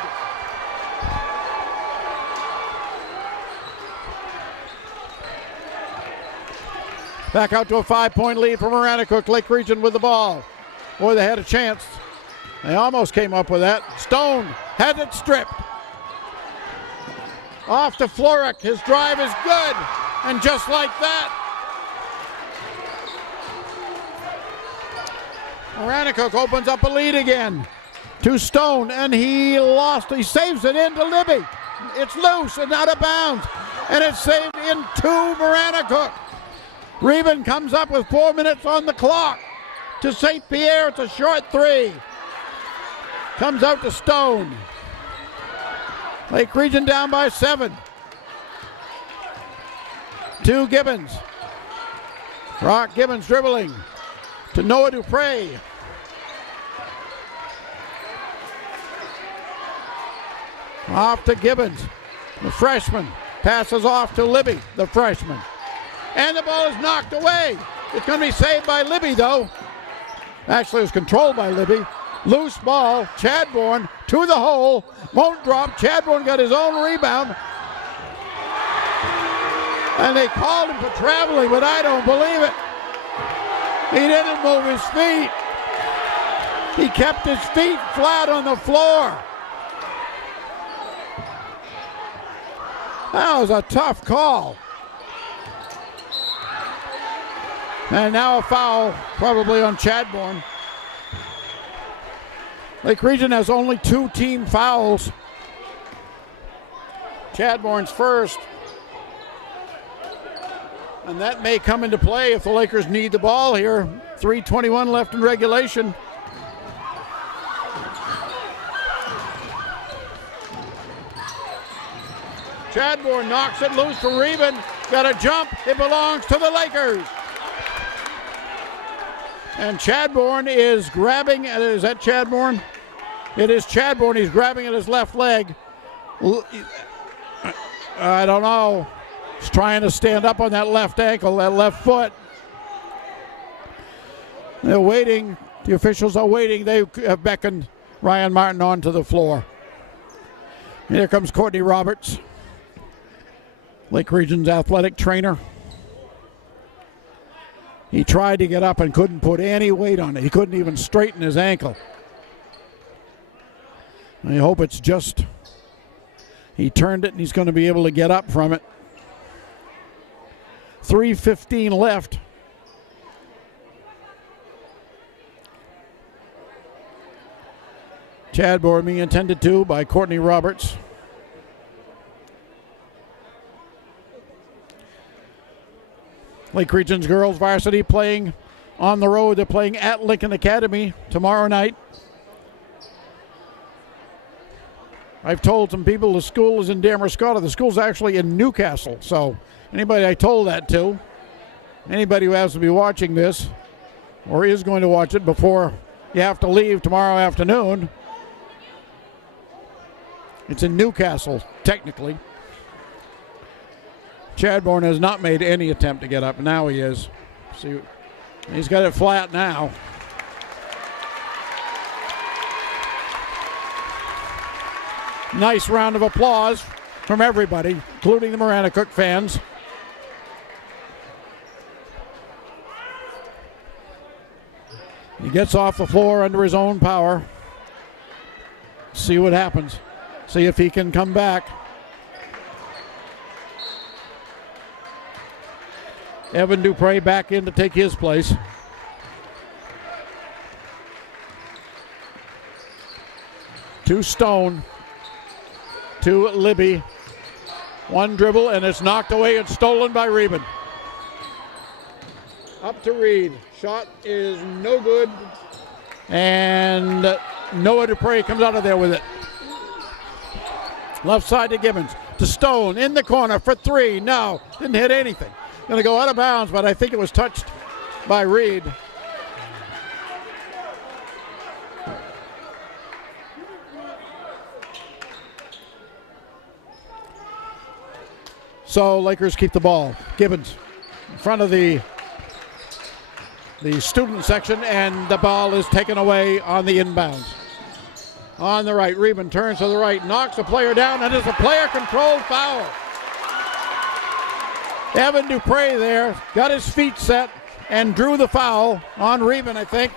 Back out to a 5-point lead for Maranacook. Lake Region with the ball. Boy, they had a chance. They almost came up with that. Stone had it stripped. Off to Florek. His drive is good. And just like that, Maranacook opens up a lead again to Stone, and he saves it into Libby. It's loose and out of bounds, and it's saved into Maranacook. Reben comes up with 4 minutes on the clock to St. Pierre. It's a short 3. Comes out to Stone. Lake Region down by 7. To Gibbons. Rock Gibbons dribbling to Noah Dupre. Off to Gibbons, the freshman. Passes off to Libby, the freshman. And the ball is knocked away. It's going to be saved by Libby, though. Actually, it was controlled by Libby. Loose ball. Chadbourne to the hole. Won't drop. Chadbourne got his own rebound. And they called him for traveling, but I don't believe it. He didn't move his feet. He kept his feet flat on the floor. That was a tough call. And now a foul, probably on Chadbourne. Lake Region has only 2 team fouls. Chadbourne's first. And that may come into play if the Lakers need the ball here. 3:21 left in regulation. Chadbourne knocks it loose from Reben. Got a jump. It belongs to the Lakers. And Chadbourne is grabbing. Is that Chadbourne? It is Chadbourne. He's grabbing at his left leg. I don't know. He's trying to stand up on that left ankle, that left foot. They're waiting. The officials are waiting. They have beckoned Ryan Martin onto the floor. Here comes Courtney Roberts, Lake Region's athletic trainer. He tried to get up and couldn't put any weight on it. He couldn't even straighten his ankle. I hope it's just he turned it and he's going to be able to get up from it. 3:15 left. Chadbourne being attended to by Courtney Roberts. Lake Region's girls varsity playing on the road. They're playing at Lincoln Academy tomorrow night. I've told some people the school is in Damascotta. The school's actually in Newcastle. So anybody I told that to, anybody who has to be watching this or is going to watch it before you have to leave tomorrow afternoon, it's in Newcastle, technically. Chadbourne has not made any attempt to get up. Now he is. See, he's got it flat now. Nice round of applause from everybody, including the Maranacook fans. He gets off the floor under his own power. See what happens. See if he can come back. Evan Dupre back in to take his place. To Stone. To Libby. One dribble and it's knocked away and stolen by Reben. Up to Reed. Shot is no good. And Noah Dupre comes out of there with it. Left side to Gibbons. To Stone in the corner for three. No, didn't hit anything. Going to go out of bounds, but I think it was touched by Reed. So Lakers keep the ball. Gibbons in front of the student section, and the ball is taken away on the inbounds. On the right, Reben turns to the right, knocks a player down, and it's a player-controlled foul. Evan Dupre there got his feet set and drew the foul on Reben, I think.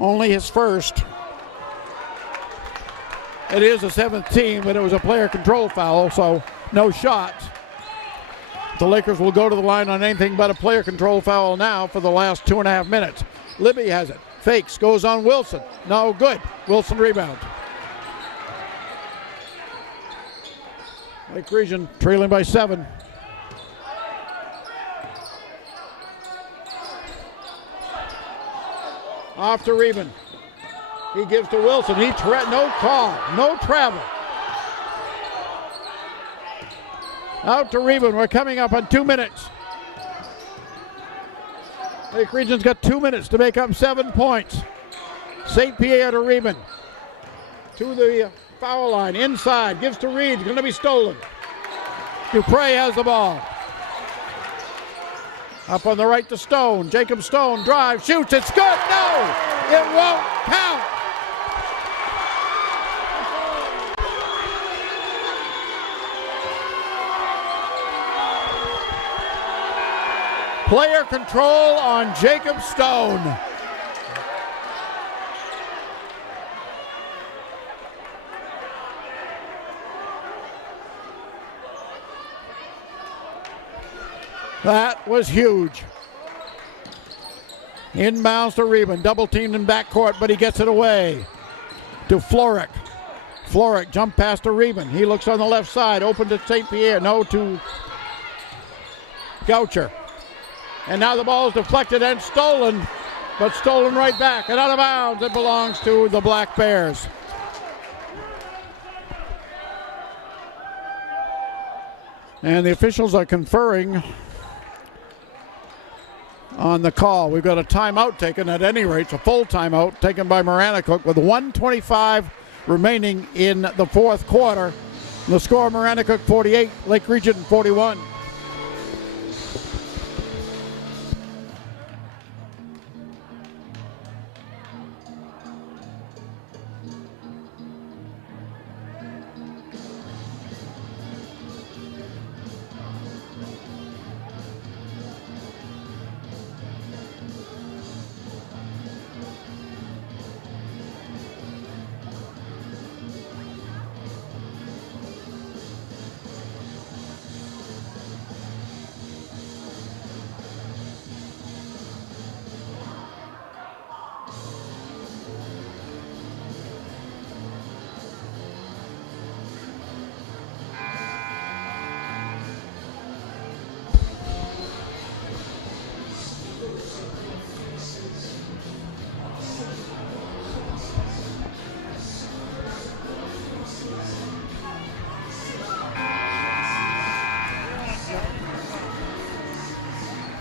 Only his first. It is a 17, but it was a player control foul, so no shots. The Lakers will go to the line on anything but a player control foul now for the last 2.5 minutes. Libby has it. Fakes, goes on Wilson. No good. Wilson rebound. Lake Region trailing by 7. Off to Reben. He gives to Wilson. No call. No travel. Out to Reben. We're coming up on 2 minutes. Lake Region's got 2 minutes to make up 7 points. St. Pierre to Reben. To the foul line. Inside. Gives to Reed. Going to be stolen. Dupre has the ball. Up on the right to Stone. Jacob Stone drives, shoots. It's good. No! It won't count. Player control on Jacob Stone. That was huge. Inbounds to Reben. Double teamed in backcourt, but he gets it away to Florek. Florek jump pass to Reben. He looks on the left side. Open to St. Pierre. No, to Goucher. And now the ball is deflected and stolen, but stolen right back. And out of bounds, it belongs to the Black Bears. And the officials are conferring on the call. We've got a timeout taken, at any rate. It's a full timeout taken by Maranacook with 1:25 remaining in the fourth quarter. The score, Maranacook 48, Lake Region 41.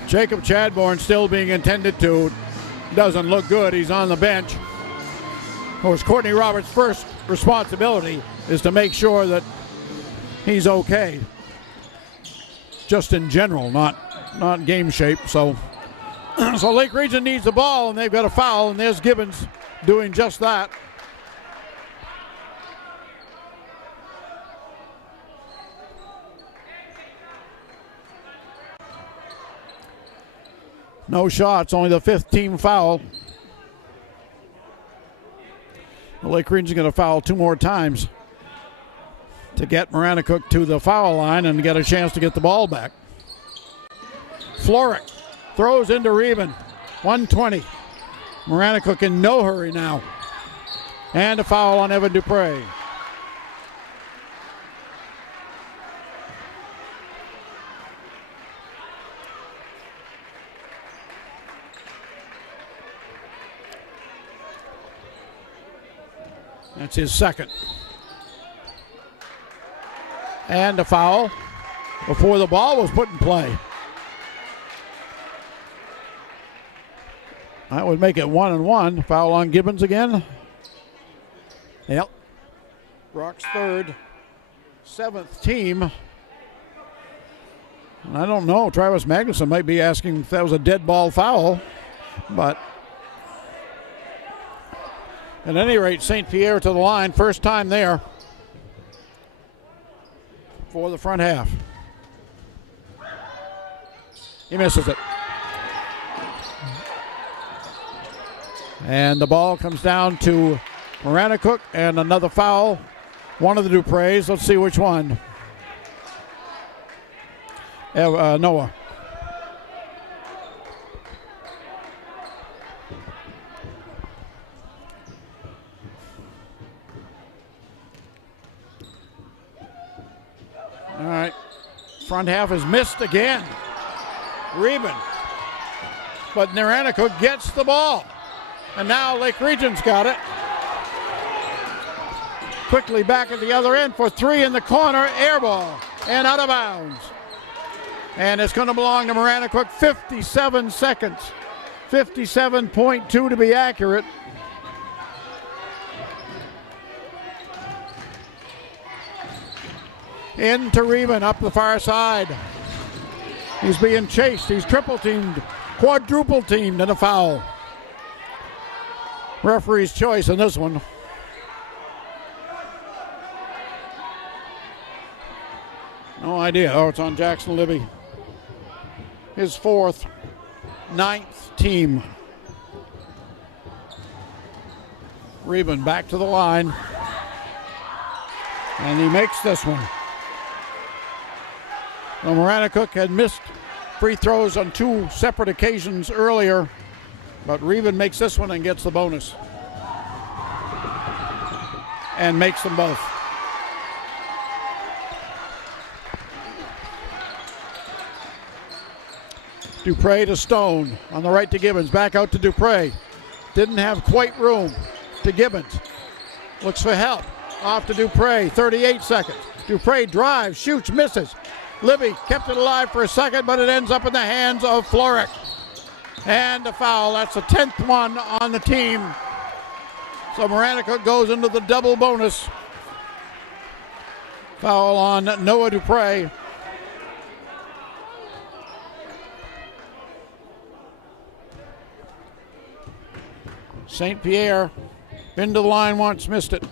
Jacob Chadbourne still being intended to. Doesn't look good. He's on the bench. Of course, Courtney Roberts' first responsibility is to make sure that he's okay. Just in general, not game shape. So Lake Region needs the ball, and they've got a foul, and there's Gibbons doing just that. No shots, only the fifth team foul. The Lake Region's going to foul two more times to get Maranacook to the foul line and get a chance to get the ball back. Florek throws into Reben. 120. Maranacook in no hurry now. And a foul on Evan Dupre. That's his second. And a foul before the ball was put in play. That would make it 1-1. Foul on Gibbons again. Yep. Brock's third, seventh team. And I don't know. Travis Magnuson might be asking if that was a dead ball foul, but at any rate, St. Pierre to the line. First time there for the front half. He misses it. And the ball comes down to Maranacook, and another foul. One of the Dupre's. Let's see which one. Noah. All right, front half is missed again. Reben. But Maranacook gets the ball. And now Lake Region's got it. Quickly back at the other end for three in the corner. Air ball. And out of bounds. And it's going to belong to Maranacook. 57 seconds. 57.2 to be accurate. Into Reben, up the far side. He's being chased. He's triple teamed, quadruple teamed, and a foul. Referee's choice in this one. No idea. Oh, it's on Jackson Libby. His fourth, ninth team. Reben back to the line. And he makes this one. Well, Maranacook had missed free throws on two separate occasions earlier But Reven makes this one and gets the bonus. And makes them both. Dupre to Stone. On the right to Gibbons. Back out to Dupre. Didn't have quite room to Gibbons. Looks for help. Off to Dupre. 38 seconds. Dupre drives, shoots, misses. Libby kept it alive for a second, but it ends up in the hands of Florek. And a foul. That's the 10th one on the team. So Maranacook goes into the double bonus. Foul on Noah Dupre. St. Pierre been to the line once, missed it.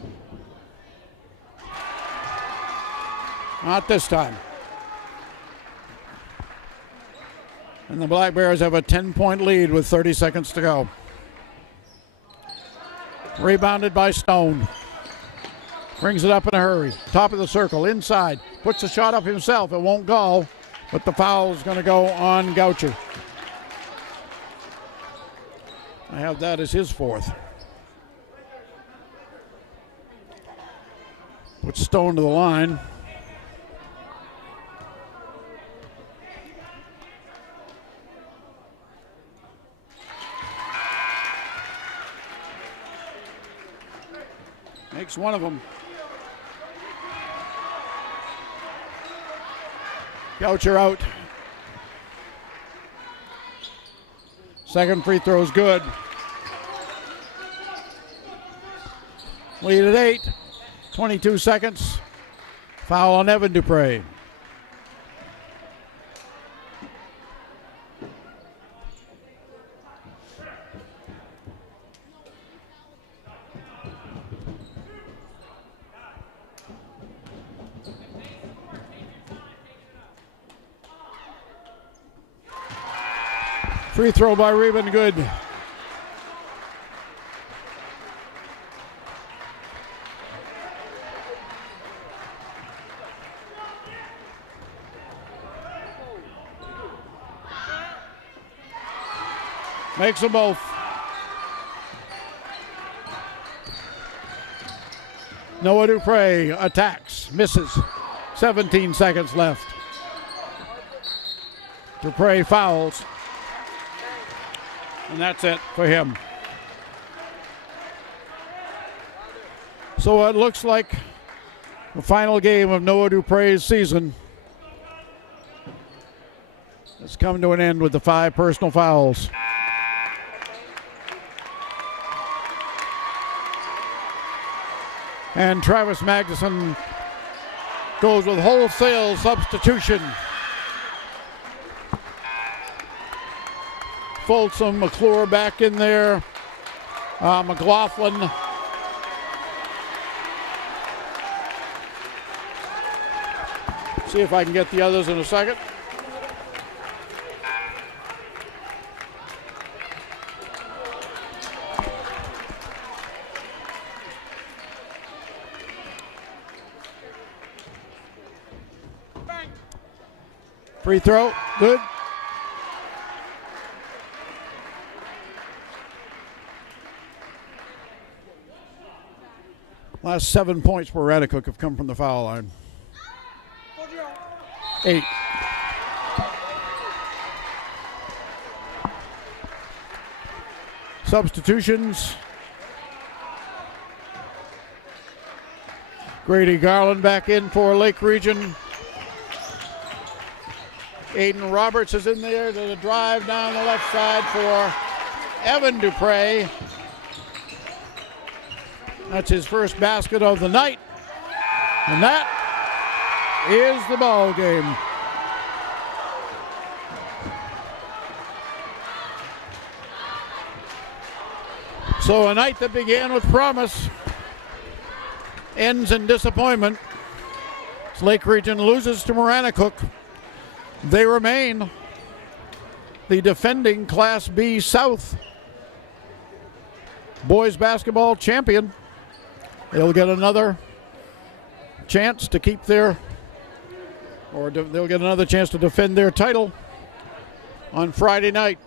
Not this time. And the Black Bears have a 10-point lead with 30 seconds to go. Rebounded by Stone. Brings it up in a hurry. Top of the circle, inside. Puts a shot up himself. It won't go, but the foul is going to go on Goucher. I have that as his fourth. Puts Stone to the line. Makes one of them. Goucher out. Second free throw is good. Lead at 8. 22 seconds. Foul on Evan Dupre. Free throw by Reben, good. Makes them both. Noah Dupre attacks, misses. 17 seconds left. Dupre fouls. And that's it for him. So it looks like the final game of Noah Dupre's season has come to an end with the 5 personal fouls. And Travis Magnuson goes with wholesale substitution. Folsom, McClure back in there. McLaughlin. See if I can get the others in a second. Free throw, good. Last 7 points for Maranacook have come from the foul line. 8. Substitutions. Grady Garland back in for Lake Region. Aiden Roberts is in there to the drive down the left side for Evan Dupre. That's his first basket of the night. And that is the ball game. So a night that began with promise ends in disappointment. Lake Region loses to Maranacook. They remain the defending Class B South boys basketball champion. They'll get another chance to keep their, they'll get another chance to defend their title on Friday night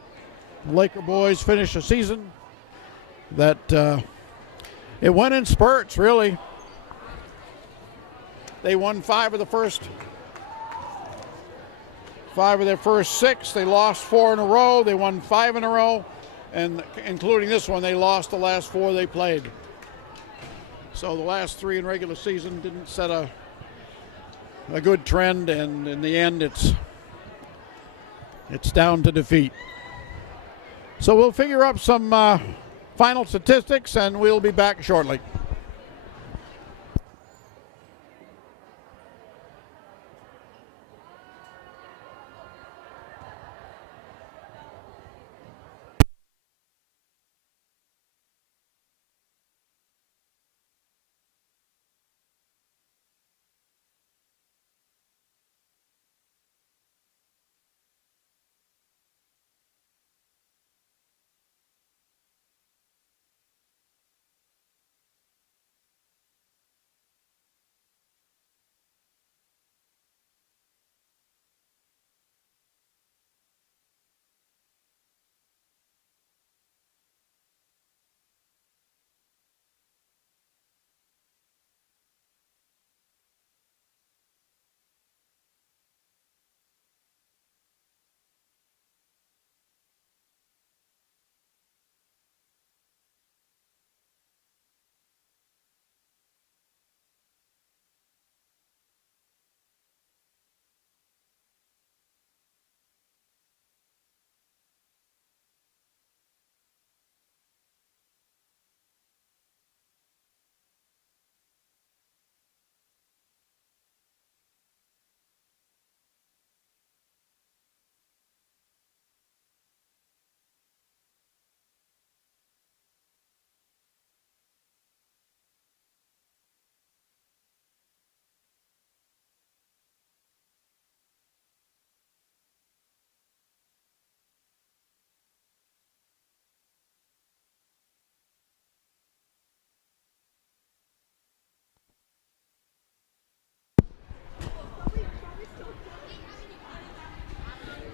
The Laker boys finished a season that it went in spurts, really. They won five of their first six. They lost four in a row. They won five in a row, and including this one, they lost the last four they played. So the last three in regular season didn't set a good trend, and in the end, it's down to defeat. So we'll figure up some final statistics, and we'll be back shortly.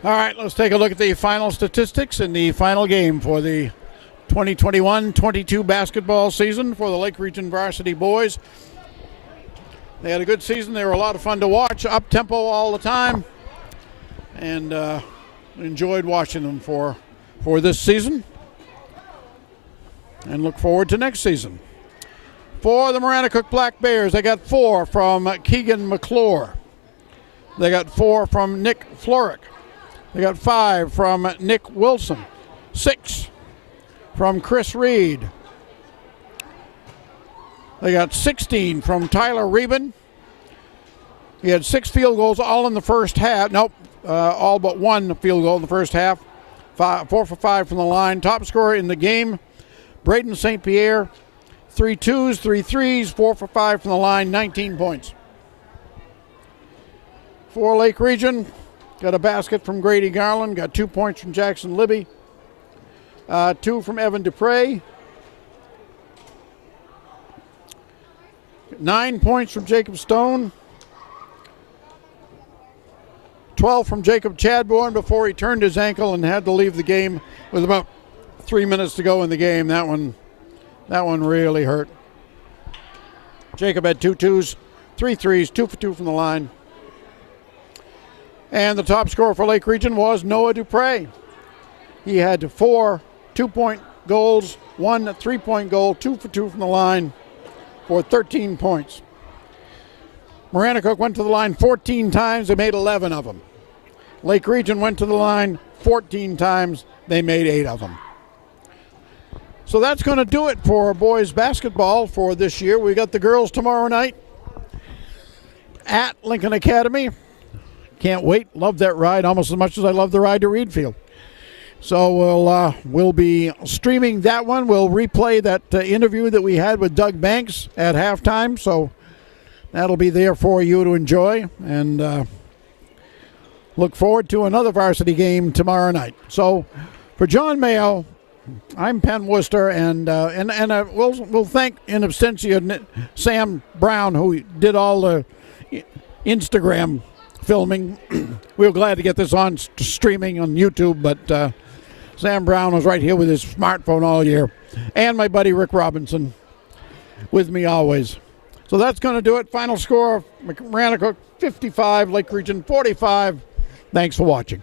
All right, let's take a look at the final statistics in the final game for the 2021-22 basketball season for the Lake Region Varsity boys. They had a good season. They were a lot of fun to watch, up-tempo all the time, and enjoyed watching them for this season and look forward to next season. For the Maranacook Black Bears, they got 4 from Keegan McClure. They got 4 from Nick Florick. They got 5 from Nick Wilson, 6 from Chris Reed. They got 16 from Tyler Reben. He had 6 field goals all in the first half. Nope, all but 1 field goal in the first half. 4 for 5 from the line. Top scorer in the game, Braden St. Pierre. 3 twos, 3 threes, 4 for 5 from the line, 19 points. For Lake Region, got a basket from Grady Garland, got 2 points from Jackson Libby, 2 from Evan Dupre, 9 points from Jacob Stone, 12 from Jacob Chadbourne before he turned his ankle and had to leave the game with about 3 minutes to go in the game. That one really hurt. Jacob had 2 twos, 3 threes, 2 for 2 from the line. And the top scorer for Lake Region was Noah Dupre. He had 4 2-point goals, 1 3-point goal, 2 for 2 from the line for 13 points. Maranacook went to the line 14 times. They made 11 of them. Lake Region went to the line 14 times. They made 8 of them. So that's going to do it for boys basketball for this year. We got the girls tomorrow night at Lincoln Academy. Can't wait. Love that ride almost as much as I love the ride to Reed Field. So we'll be streaming that one. We'll replay that interview that we had with Doug Banks at halftime. So that'll be there for you to enjoy. And look forward to another varsity game tomorrow night. So for John Mayo, I'm Penn Worcester, and we'll thank in absentia Sam Brown, who did all the Instagram filming. We were glad to get this on streaming on YouTube, but Sam Brown was right here with his smartphone all year. And my buddy Rick Robinson with me always. So that's going to do it. Final score, Maranacook 55, Lake Region 45. Thanks for watching.